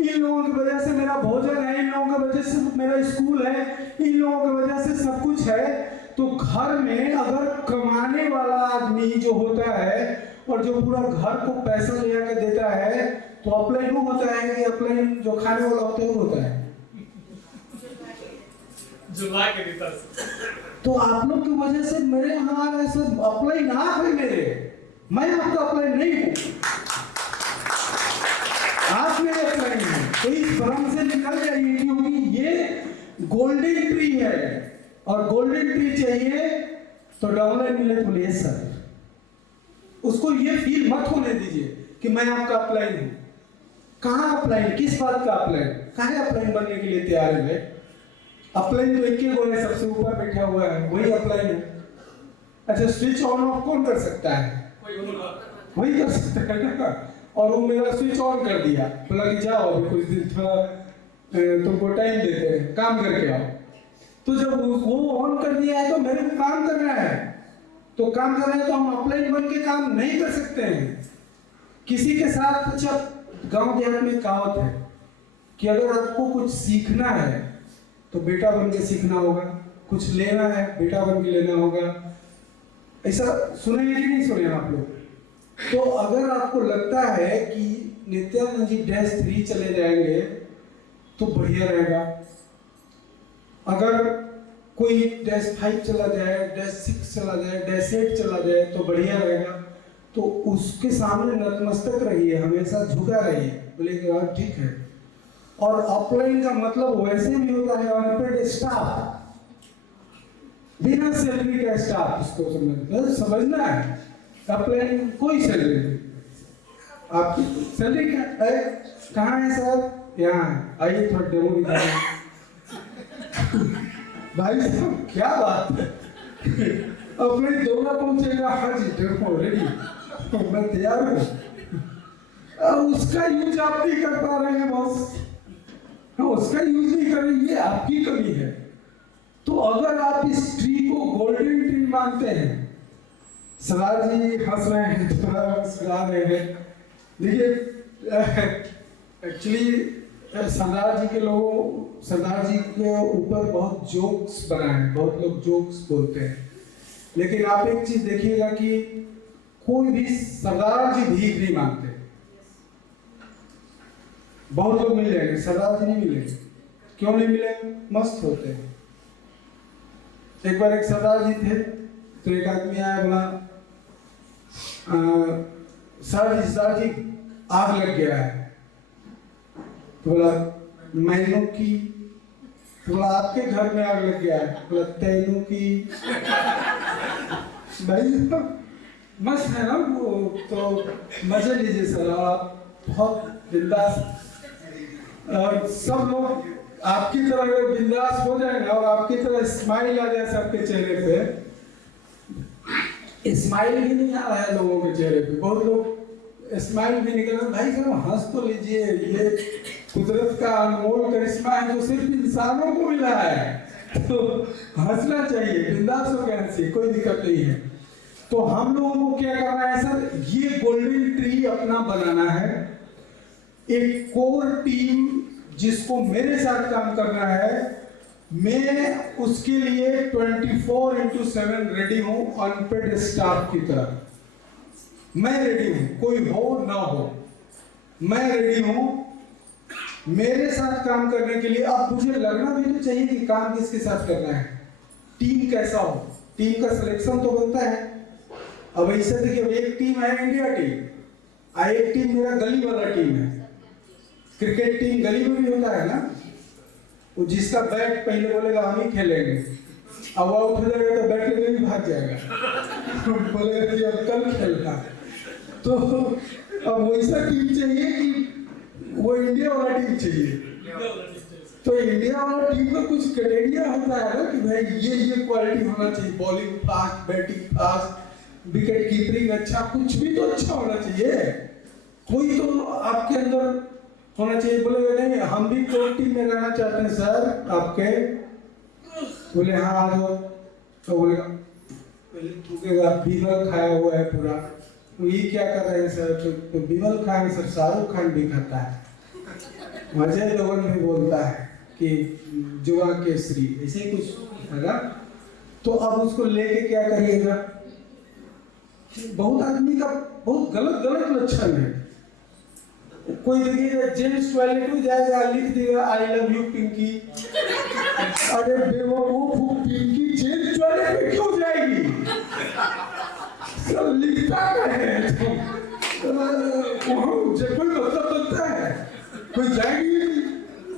इन लोगों की वजह से मेरा भोजन है, इन लोगों की वजह से मेरा स्कूल है, इन लोगों की वजह से सब कुछ है। तो घर में अगर कमाने वाला आदमी जो होता है और जो पूरा घर को पैसा ले आके देता है, तो अपलाइन वो होता है कि अपलाइन जो खाने वाला होता है वो होता है जुला के देता। तो आप लोग की वजह से मेरे यहाँ ऐसे अपलाइन ना है मेरे, मैं आपका अपलाइन नहीं हूँ, आप मेरे अपलाइन हैं। तो इस भ्रम से निकल जाइए, क्योंकि ये गोल्डन ट्री है और गोल्डन ट्री चाहिए तो डाउनलाइन मिले तो ले सर। उसको ये फील मत होने दीजिए कि मैं आपका अपलाइन हूँ। कहाँ अपलाइन, किस बात का अपलाइन, कहाँ अपलाइन बनने के लिए तैयार है? अपलाइन तो एक ही वो है, सबसे ऊपर बैठा हुआ है, वही अपलाइन है। अच्छा स्विच ऑन ऑफ कौन कर सकता है? वही कर सकता है ना। और वो मेरा स्विच ऑन कर दिया, बोला कि जाओ अभी कुछ दिन थोड़ा तुमको टाइम देते हैं, काम करके आओ। तो जब वो ऑन कर दिया है तो मेरे को काम करना है, तो काम कर रहे हैं तो हम अपलाइन बन के काम नहीं कर सकते हैं किसी के साथ। अच्छा गांव देहात में कहावत है कि अगर आपको कुछ सीखना है तो बेटा बन के सीखना होगा, कुछ लेना है बेटा बन के लेना होगा। ऐसा सुनेंगे कि नहीं सुने आप लोग? तो अगर आपको लगता है कि नित्यानंद जी -3 चले जाएंगे तो बढ़िया रहेगा, अगर कोई -5 चला जाए, -6 चला जाए, -8 चला जाए तो बढ़िया रहेगा, तो उसके सामने नतमस्तक रहिए, हमेशा झुका रहिए, बोलेंगे हाँ ठीक है। और अपलाइन का मतलब वैसे भी होता है अनपेड स्टाफ, बिना सैलरी का स्टाफ, उसको समझना है। अपलाइन कोई सैलरी नहीं, आपकी सैलरी क्या है? कहाँ है सर? यहाँ आइए थोड़ा डेमो दिखाइए। भाई साहब क्या बात है, अपने दौरा पहुंचेगा, हाँ जी डेमो रेडी, मैं तैयार हूँ। उसका यूज आप नहीं कर पा रहे हैं बॉस, उसका यूज नहीं कर रही, ये आपकी कमी है। तो अगर आप इस ट्री को गोल्डन ट्री मानते हैं, सरदार जी हंस रहे हैं, थोड़ा मुस्कुरा रहे हैं। देखिए एक्चुअली सरदार जी के लोगों, सरदार जी के ऊपर बहुत जोक्स बना है, बहुत लोग जोक्स बोलते हैं, लेकिन आप एक चीज देखिएगा कि कोई भी सरदार जी भीख नहीं मांगते। बहुत लोग मिल जाएंगे, सरदार जी नहीं मिलेंगे। क्यों नहीं मिलेंगे? मस्त होते हैं। एक बार एक सरदार जी थे, तो एक आदमी आया, बोला सरदार जी आग लग गया है। तो बोला मैनू की, तो बोला आपके घर में आग लग गया है, बोला तैनू की। भाई मस्त है ना वो, तो मजे लीजिए सर, आप बहुत बिंदास, और सब लोग आपकी तरह अगर बिंदास हो जाए ना और आपकी तरह स्माइल आ जाए सबके चेहरे पे। स्माइल ही नहीं आ रहा है लोगों के चेहरे पे, बहुत लोग स्माइल भी नहीं कर रहे। भाई साहब हंस तो लीजिए, ये कुदरत का अनमोल करिश्मा है जो सिर्फ इंसानों को मिला है, तो हंसना चाहिए, बिंदास होकर हंसिए, कोई दिक्कत नहीं है। तो हम लोगों को क्या करना है सर, ये गोल्डन ट्री अपना बनाना है। एक कोर टीम जिसको मेरे साथ काम करना है, मैं उसके लिए 24/7 रेडी हूं, अनपेड स्टाफ की तरह मैं रेडी हूं, कोई हो ना हो मैं रेडी हूं मेरे साथ काम करने के लिए। अब मुझे लगना भी तो चाहिए कि काम किसके साथ करना है, टीम कैसा हो, टीम का सिलेक्शन तो बनता है। अब ऐसे देखिए, एक टीम है इंडिया टीम, एक टीम मेरा गली वाला टीम है। क्रिकेट टीम गली में भी होता है ना, वो जिसका बैट पहले बोलेगा हम ही खेलेंगे, अब वो आउट हो जाएगा तो बैट लेके भी भाग जाएगा बोलेगा कि अब कल खेलना। तो अब वैसा टीम चाहिए कि वो इंडिया वाला टीम चाहिए। तो इंडिया वाला टीम का कुछ क्राइटेरिया होता है ना कि भाई ये क्वालिटी होना चाहिए, bowling fast, batting fast, wicket keeping अच्छा, कुछ भी तो अच्छा होना चाहिए, कोई तो आपके अंदर होना चाहिए। बोले नहीं हम भी कोर टीम में रहना चाहते हैं सर आपके, बोले हाँ आ जाओ। तो बोलेगा पहले थूकेगा, बीमल खाया हुआ है पूरा, तो ये क्या कर रहे हैं सर, तो बीमल खाएंगे सर, शाहरुख खान भी खाता है, अजय देवगन भी बोलता है कि जुआ केसरी, ऐसे ही कुछ है ना। तो अब उसको लेके क्या करिएगा, बहुत आदमी का बहुत गलत लक्षण है। कोई देखिएगा जेंट्स टॉयलेट में जाएगा, लिख देगा आई लव यू पिंकी। अरे बेवकूफ, पिंकी जेंट्स टॉयलेट में क्यों जाएगी, सब लिखता है कोई मतलब बनता है, कोई जाएगी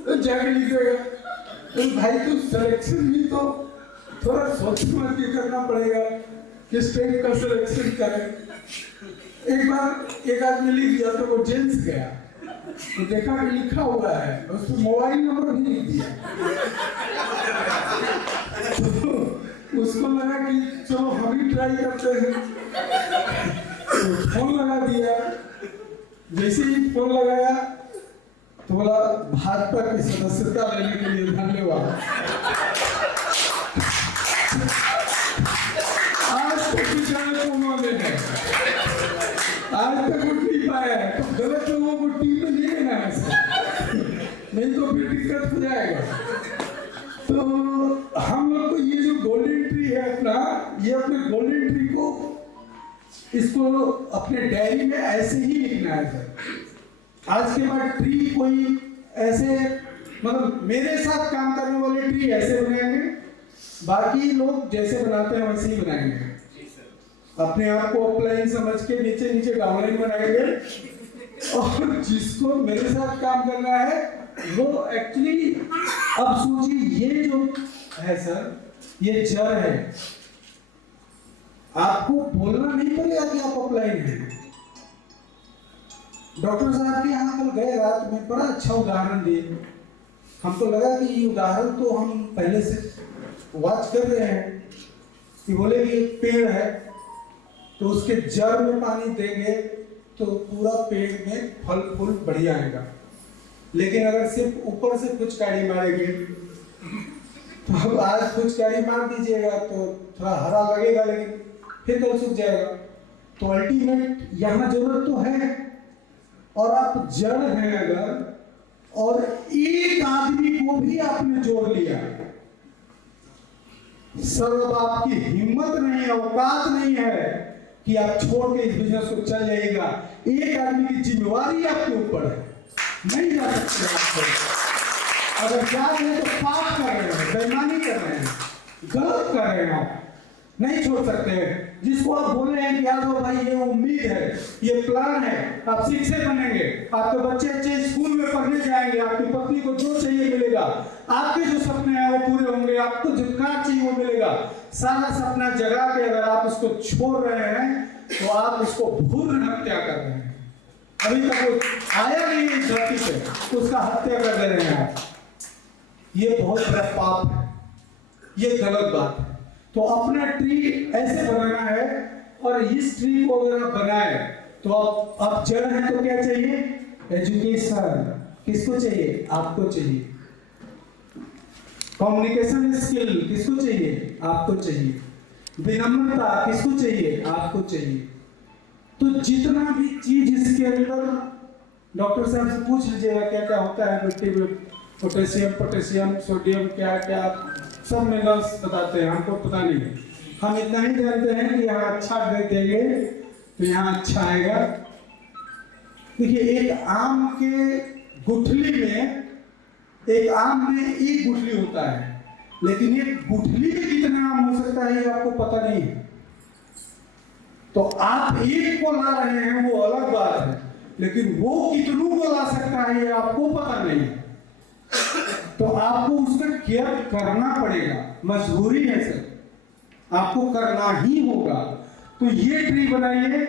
तो जाके लिखेगा। तो भाई तो सिलेक्शन भी तो थोड़ा सोच समझ के करना पड़ेगा, किस टाइप का सिलेक्शन करें। एक बार एक आदमी लिख दिया तो वो जेंट्स गया, तो देखा कि लिखा हुआ है, उसको मोबाइल नंबर भी लिख दिया। तो उसको लगा कि चलो हम ही ट्राई करते हैं, तो फोन लगा दिया। जैसे ही फोन लगाया तो बोला भाजपा की सदस्यता लेने के लिए धन्यवाद। आज तक विचार उन्होंने है, आज तक उठ नहीं पाया है, तो गलत लोगों को टीम में नहीं लेना है सर, नहीं तो फिर दिक्कत हो जाएगा। तो हम लोग को ये जो गोल्डन ट्री है अपना, ये अपने गोल्डन ट्री को, इसको अपने डायरी में ऐसे ही लिखना है सर। आज के बाद ट्री कोई ऐसे, मतलब मेरे साथ काम करने वाले ट्री ऐसे बनाएंगे, बाकी लोग जैसे बनाते हैं वैसे ही बनाएंगे। अपने आप को अपलाइन समझ के नीचे नीचे डाउनलाइन बनाएंगे, और जिसको मेरे साथ काम करना है वो एक्चुअली, अब सोचिए ये जो है सर, ये जड़ है, आपको बोलना नहीं पड़ेगा कि आप अपलाइन हैं। डॉक्टर साहब के यहाँ कल गए रात में, बड़ा अच्छा उदाहरण दिए, हमको लगा कि ये उदाहरण तो हम पहले से वॉच कर रहे हैं। कि बोले कि एक पेड़ है तो उसके जड़ में पानी देंगे तो पूरा पेड़ में फल फूल बढ़िया आएगा, लेकिन अगर सिर्फ ऊपर से फुचकारी मारेंगे तो अब आज फुचकारी मार दीजिएगा तो थोड़ा हरा लगेगा, लेकिन फिर कल सूख जाएगा। तो अल्टीमेट यहाँ जरूरत तो है, और आप जड़ हैं अगर, और एक आदमी को भी आपने जोड़ लिया सर, अब आपकी हिम्मत नहीं है, औकात नहीं है कि आप छोड़ के इस बिजनेस को चल जाइएगा। एक आदमी की जिम्मेवारी आपके ऊपर है, नहीं जा सकते आप। अगर जा रहे हैं तो पाप कर रहे हैं, बेईमानी कर रहे हैं, गलत कर रहे हैं, आप नहीं छोड़ सकते हैं। जिसको आप बोल रहे हैं कि यार भाई ये उम्मीद है, ये प्लान है, आप शिक्षक बनेंगे, आपके बच्चे अच्छे स्कूल में पढ़ने जाएंगे, आपकी पत्नी को जो चाहिए मिलेगा, आपके जो सपने हैं वो पूरे होंगे, आपको जो कार चाहिए वो मिलेगा। सारा सपना जगा के अगर आप उसको छोड़ रहे हैं तो आप उसको भूल हत्या कर रहे हैं। अभी तक वो आया नहीं इस धरती पे तो उसका हत्या कर दे रहे हैं आप। ये बहुत बड़ा पाप है, ये गलत बात है। तो अपना ट्री ऐसे बनाना है, और इस ट्री को अगर आप बनाए तो आप जड़ हैं तो क्या चाहिए, एजुकेशन किसको चाहिए, आपको चाहिए। कम्युनिकेशन स्किल किसको चाहिए, आपको चाहिए। विनम्रता किसको चाहिए, आपको चाहिए। तो जितना भी चीज इसके अंदर डॉक्टर साहब से पूछ लीजिएगा क्या क्या होता है मिट्टी में, पोटेशियम, सोडियम, क्या क्या सब मिनरल्स बताते हैं, हमको पता नहीं है। हम इतना ही जानते हैं कि यहाँ अच्छा देंगे तो यहाँ अच्छा आएगा। देखिए एक आम के गुठली में, एक आम में एक गुठली होता है, लेकिन ये गुठली में कितना आम हो सकता है ये आपको पता नहीं है। तो आप एक को ला रहे हैं वो अलग बात है, लेकिन वो कितनों को ला सकता है ये आपको पता नहीं है। तो आपको उसका केयर करना पड़ेगा, मजबूरी है सर, आपको करना ही होगा। तो ये ट्री बनाइए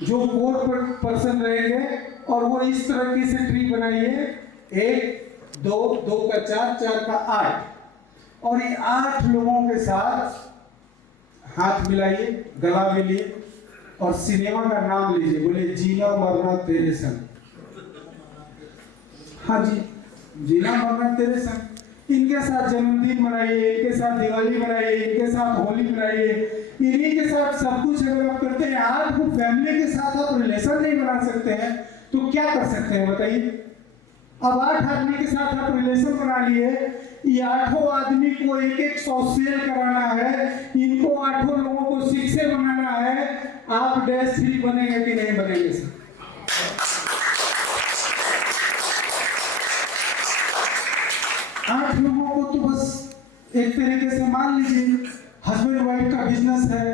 जो 4 पर्सन रहेंगे, और वो इस तरह से ट्री बनाइए, 1 2 2 का 4 4 का 8, और ये 8 लोगों के साथ हाथ मिलाइए, गला मिलिए और सिनेमा का नाम लीजिए, बोले जीना मरना तेरे संग। हाँ जी, जीना मरना तेरे संग। इनके साथ जन्मदिन मनाइए, इनके साथ दिवाली मनाइए, इनके साथ होली मनाइए, इन्हीं के साथ सब कुछ अगर आप करते हैं। आज वो फैमिली के साथ आप रिलेशन नहीं बना सकते हैं तो क्या कर सकते हैं बताइए। अब 8 आदमी के साथ आप रिलेशन बना लिए, ये 8 आदमी को 1-100 सेल कराना है, इनको 8 लोगों को 6 बनाना है, आप -3 बनेंगे कि नहीं बनेंगे सर? 8 लोगों को तो बस एक तरीके से मान लीजिए हस्बैंड वाइफ का बिजनेस है,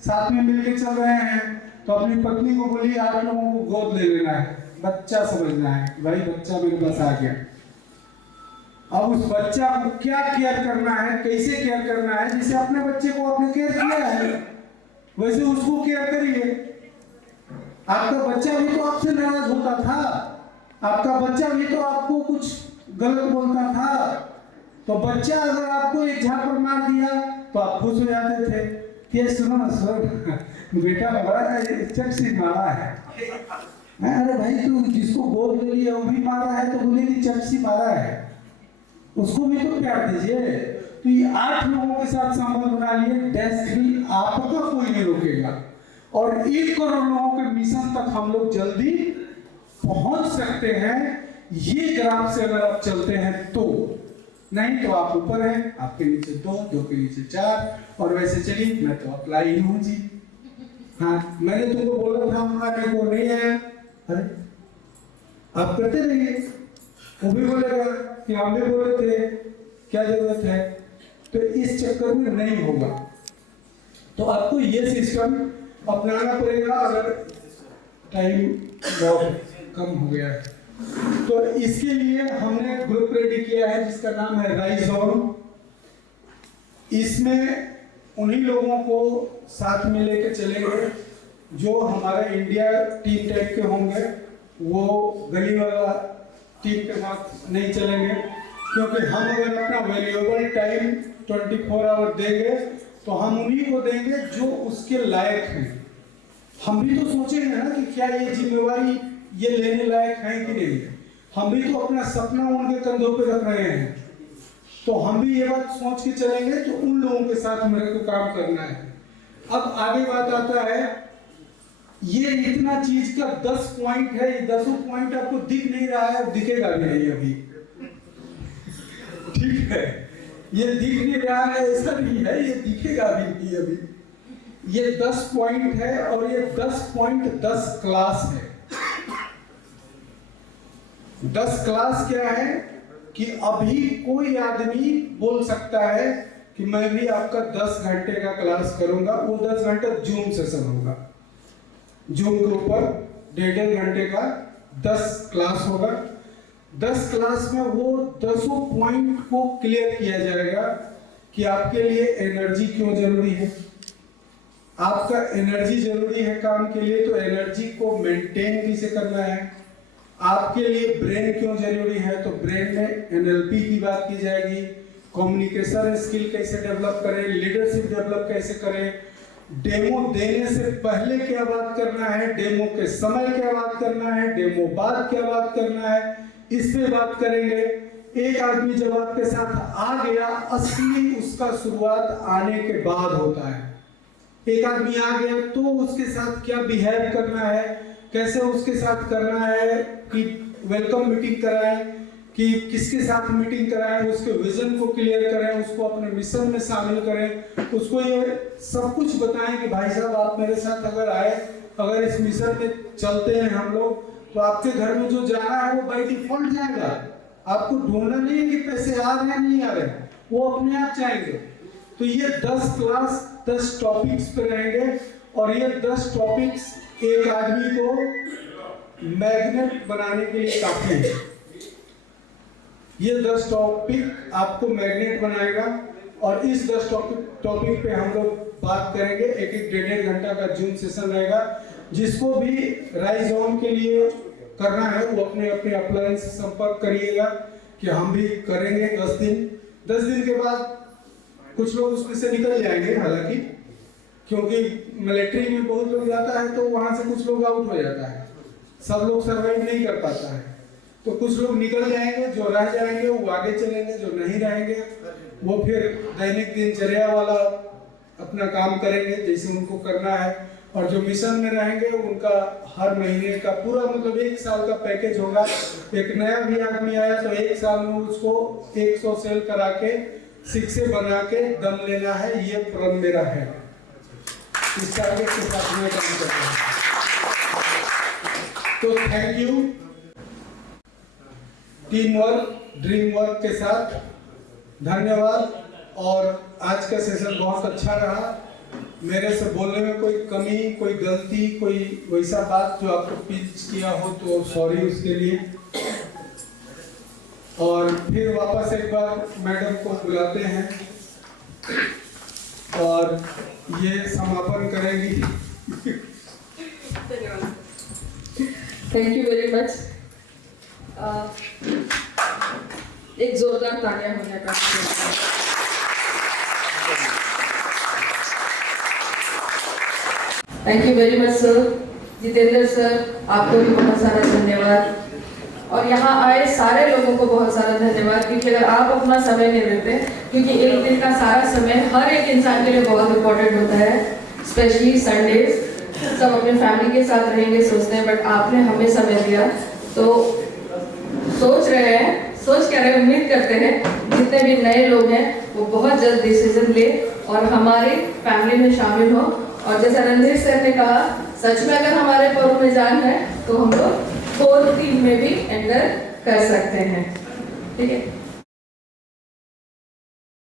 साथ में मिलके चल रहे हैं, तो अपनी पत्नी को बोलिए 8 लोगों को गोद ले लेना है, बच्चा समझना है, भाई बच्चा मेरे पास आ गया। अब उस बच्चा को क्या केयर करना है, कैसे केयर करना है, जैसे अपने बच्चे को आपने केयर किया है वैसे उसको केयर करिए। आपका बच्चा भी तो आपसे नाराज होता था, आपका बच्चा भी तो आपको कुछ गलत बोलता था, तो बच्चा अगर आपको एक झापड़ मार दिया तो आप खुश हो जाते थे कि सुनो ना सर बेटा बड़ा चक्सी मारा है। अरे भाई तू जिसको गोद ले लिया वो भी मारा है तो बोले कि चक्सी मारा है, उसको भी तो प्यार दीजिए। तो ये 8 लोगों के साथ संबंध बना लिए, -3 आपका कोई नहीं रोकेगा, और 1 करोड़ लोगों के मिशन तक हम लोग जल्दी पहुंच सकते हैं। ये ग्राफ से अगर आप चलते हैं तो, नहीं तो आप ऊपर हैं, आपके नीचे 2 2 के नीचे 4, और वैसे चलिए मैं तो अप्लाई हूँ जी। हाँ मैंने तुमको बोला था आने को, नहीं आया, अरे आप करते रहिए, वो भी बोलेगा कि हम भी बोले थे, क्या जरूरत है। तो इस चक्कर में नहीं होगा, तो आपको ये सिस्टम अपनाना पड़ेगा। अगर टाइम बहुत कम हो गया है तो इसके लिए हमने ग्रुप रेडी किया है जिसका नाम है राइजोन। इसमें उन्हीं लोगों को साथ में लेके चलेंगे जो हमारे इंडिया टीम टाइप के होंगे, वो गली वाला टीम के साथ नहीं चलेंगे, क्योंकि हम अगर अपना वैल्यूएबल टाइम 24 आवर देंगे तो हम उन्हीं को देंगे जो उसके लायक हैं। हम भी तो सोचेंगे ना कि क्या ये जिम्मेवारी ये लेने लायक है कि नहीं। हम भी तो अपना सपना उनके कंधों पे रख रहे हैं, तो हम भी ये बात सोच के चलेंगे तो उन लोगों के साथ मेरे को काम करना है। अब आगे बात आता है, ये इतना चीज का 10 पॉइंट है, ये 10 पॉइंट आपको दिख नहीं रहा है, दिखेगा भी नहीं अभी, ठीक है, ये दिख नहीं रहा है ऐसा नहीं है, ये दिखेगा भी नहीं अभी। ये 10 पॉइंट है और ये 10 पॉइंट 10 क्लास है। 10 क्लास क्या है कि अभी कोई आदमी बोल सकता है कि मैं भी आपका 10 घंटे का क्लास करूंगा, वो 10 घंटे जूम सेशन होगा, जूम के ऊपर 1.5 घंटे का 10 क्लास होगा। 10 क्लास में वो 10 पॉइंट को क्लियर किया जाएगा कि आपके लिए एनर्जी क्यों जरूरी है। आपका एनर्जी जरूरी है काम के लिए, तो एनर्जी को मेंटेन कैसे करना है। आपके लिए ब्रेन क्यों जरूरी है, तो ब्रेन में एनएलपी की बात की जाएगी। कम्युनिकेशन स्किल कैसे डेवलप करें, लीडरशिप डेवलप कैसे करें, डेमो देने से पहले क्या बात करना है, डेमो के समय क्या बात करना है, डेमो बाद क्या बात करना है, इस पे बात करेंगे। एक आदमी जब आपके साथ आ गया, असली उसका शुरुआत आने के बाद होता है। एक आदमी आ गया तो उसके साथ क्या बिहेव करना है, कैसे उसके साथ करना है कि वेलकम मीटिंग कराएं, कि किसके साथ मीटिंग कराएं, उसके विजन को क्लियर करें, उसको अपने मिशन में शामिल करें, उसको ये सब कुछ बताएं कि भाई साहब आप मेरे साथ अगर आए, अगर इस मिशन में चलते हैं हम लोग, तो आपके घर में जो जाना है वो बाय डिफॉल्ट जाएगा। आपको ढूंढना नहीं है कि पैसे आ रहे हैं नहीं आ रहे हैं, वो अपने आप जाएंगे। तो ये 10 क्लास 10 टॉपिक्स पे रहेंगे, और ये 10 टॉपिक्स एक आदमी को मैग्नेट बनाने के लिए काफी है। ये 10 टॉपिक आपको मैग्नेट बनाएगा, और इस 10 टॉपिक पे हम लोग बात करेंगे। एक 1.5 घंटा का जूम सेशन रहेगा। जिसको भी राइज ऑन के लिए करना है वो अपने अपने अपलाइन से संपर्क करिएगा कि हम भी करेंगे 10 दिन के बाद कुछ लोग उसमें से निकल जाएंगे, हालांकि क्योंकि मिलिट्री में बहुत लोग जाता है तो वहां से कुछ लोग आउट हो जाता है, सब लोग सर्वाइव नहीं कर पाता है, तो कुछ लोग निकल जाएंगे, जो रह जाएंगे वो आगे चलेंगे, जो नहीं रहेंगे वो फिर दैनिक दिनचर्या वाला अपना काम करेंगे जैसे उनको करना है। और जो मिशन में रहेंगे उनका हर महीने का पूरा मतलब 1 साल का पैकेज होगा। एक नया भी आदमी आया तो 1 साल में उसको 100 सेल करा के शिक्षे बना के दम लेना है, ये प्रण मेरा है। इस टारगेट के साथ मैं काम कर रहा हूँ। तो thank you. Team work, dream work के साथ धन्यवाद। और आज का सेशन बहुत अच्छा रहा। मेरे से बोलने में कोई कमी, कोई गलती, कोई वैसा बात जो आपको पिंच किया हो तो सॉरी उसके लिए। और फिर वापस एक बार मैडम को बुलाते हैं और ये समापन करेंगी। Thank you very much. एक जोरदार तालियां होने का। Thank you very much sir. Jitendra sir, आपको भी बहुत सारा धन्यवाद, और यहाँ आए सारे लोगों को बहुत सारा धन्यवाद, क्योंकि अगर आप अपना समय नहीं देते, क्योंकि एक दिन का सारा समय हर एक इंसान के लिए बहुत इम्पोर्टेंट होता है, स्पेशली संडेज। सब अपने फैमिली के साथ रहेंगे सोचते हैं, बट आपने हमें समय दिया, तो सोच क्या रहे, उम्मीद करते हैं जितने भी नए लोग हैं वो बहुत जल्द डिसीजन ले और हमारी फैमिली में शामिल हो। और जैसा रणधीर सर ने कहा, सच में अगर हमारे परों में जान है तो हम लोग 4 टीम में भी एंटर कर सकते हैं। ठीक है।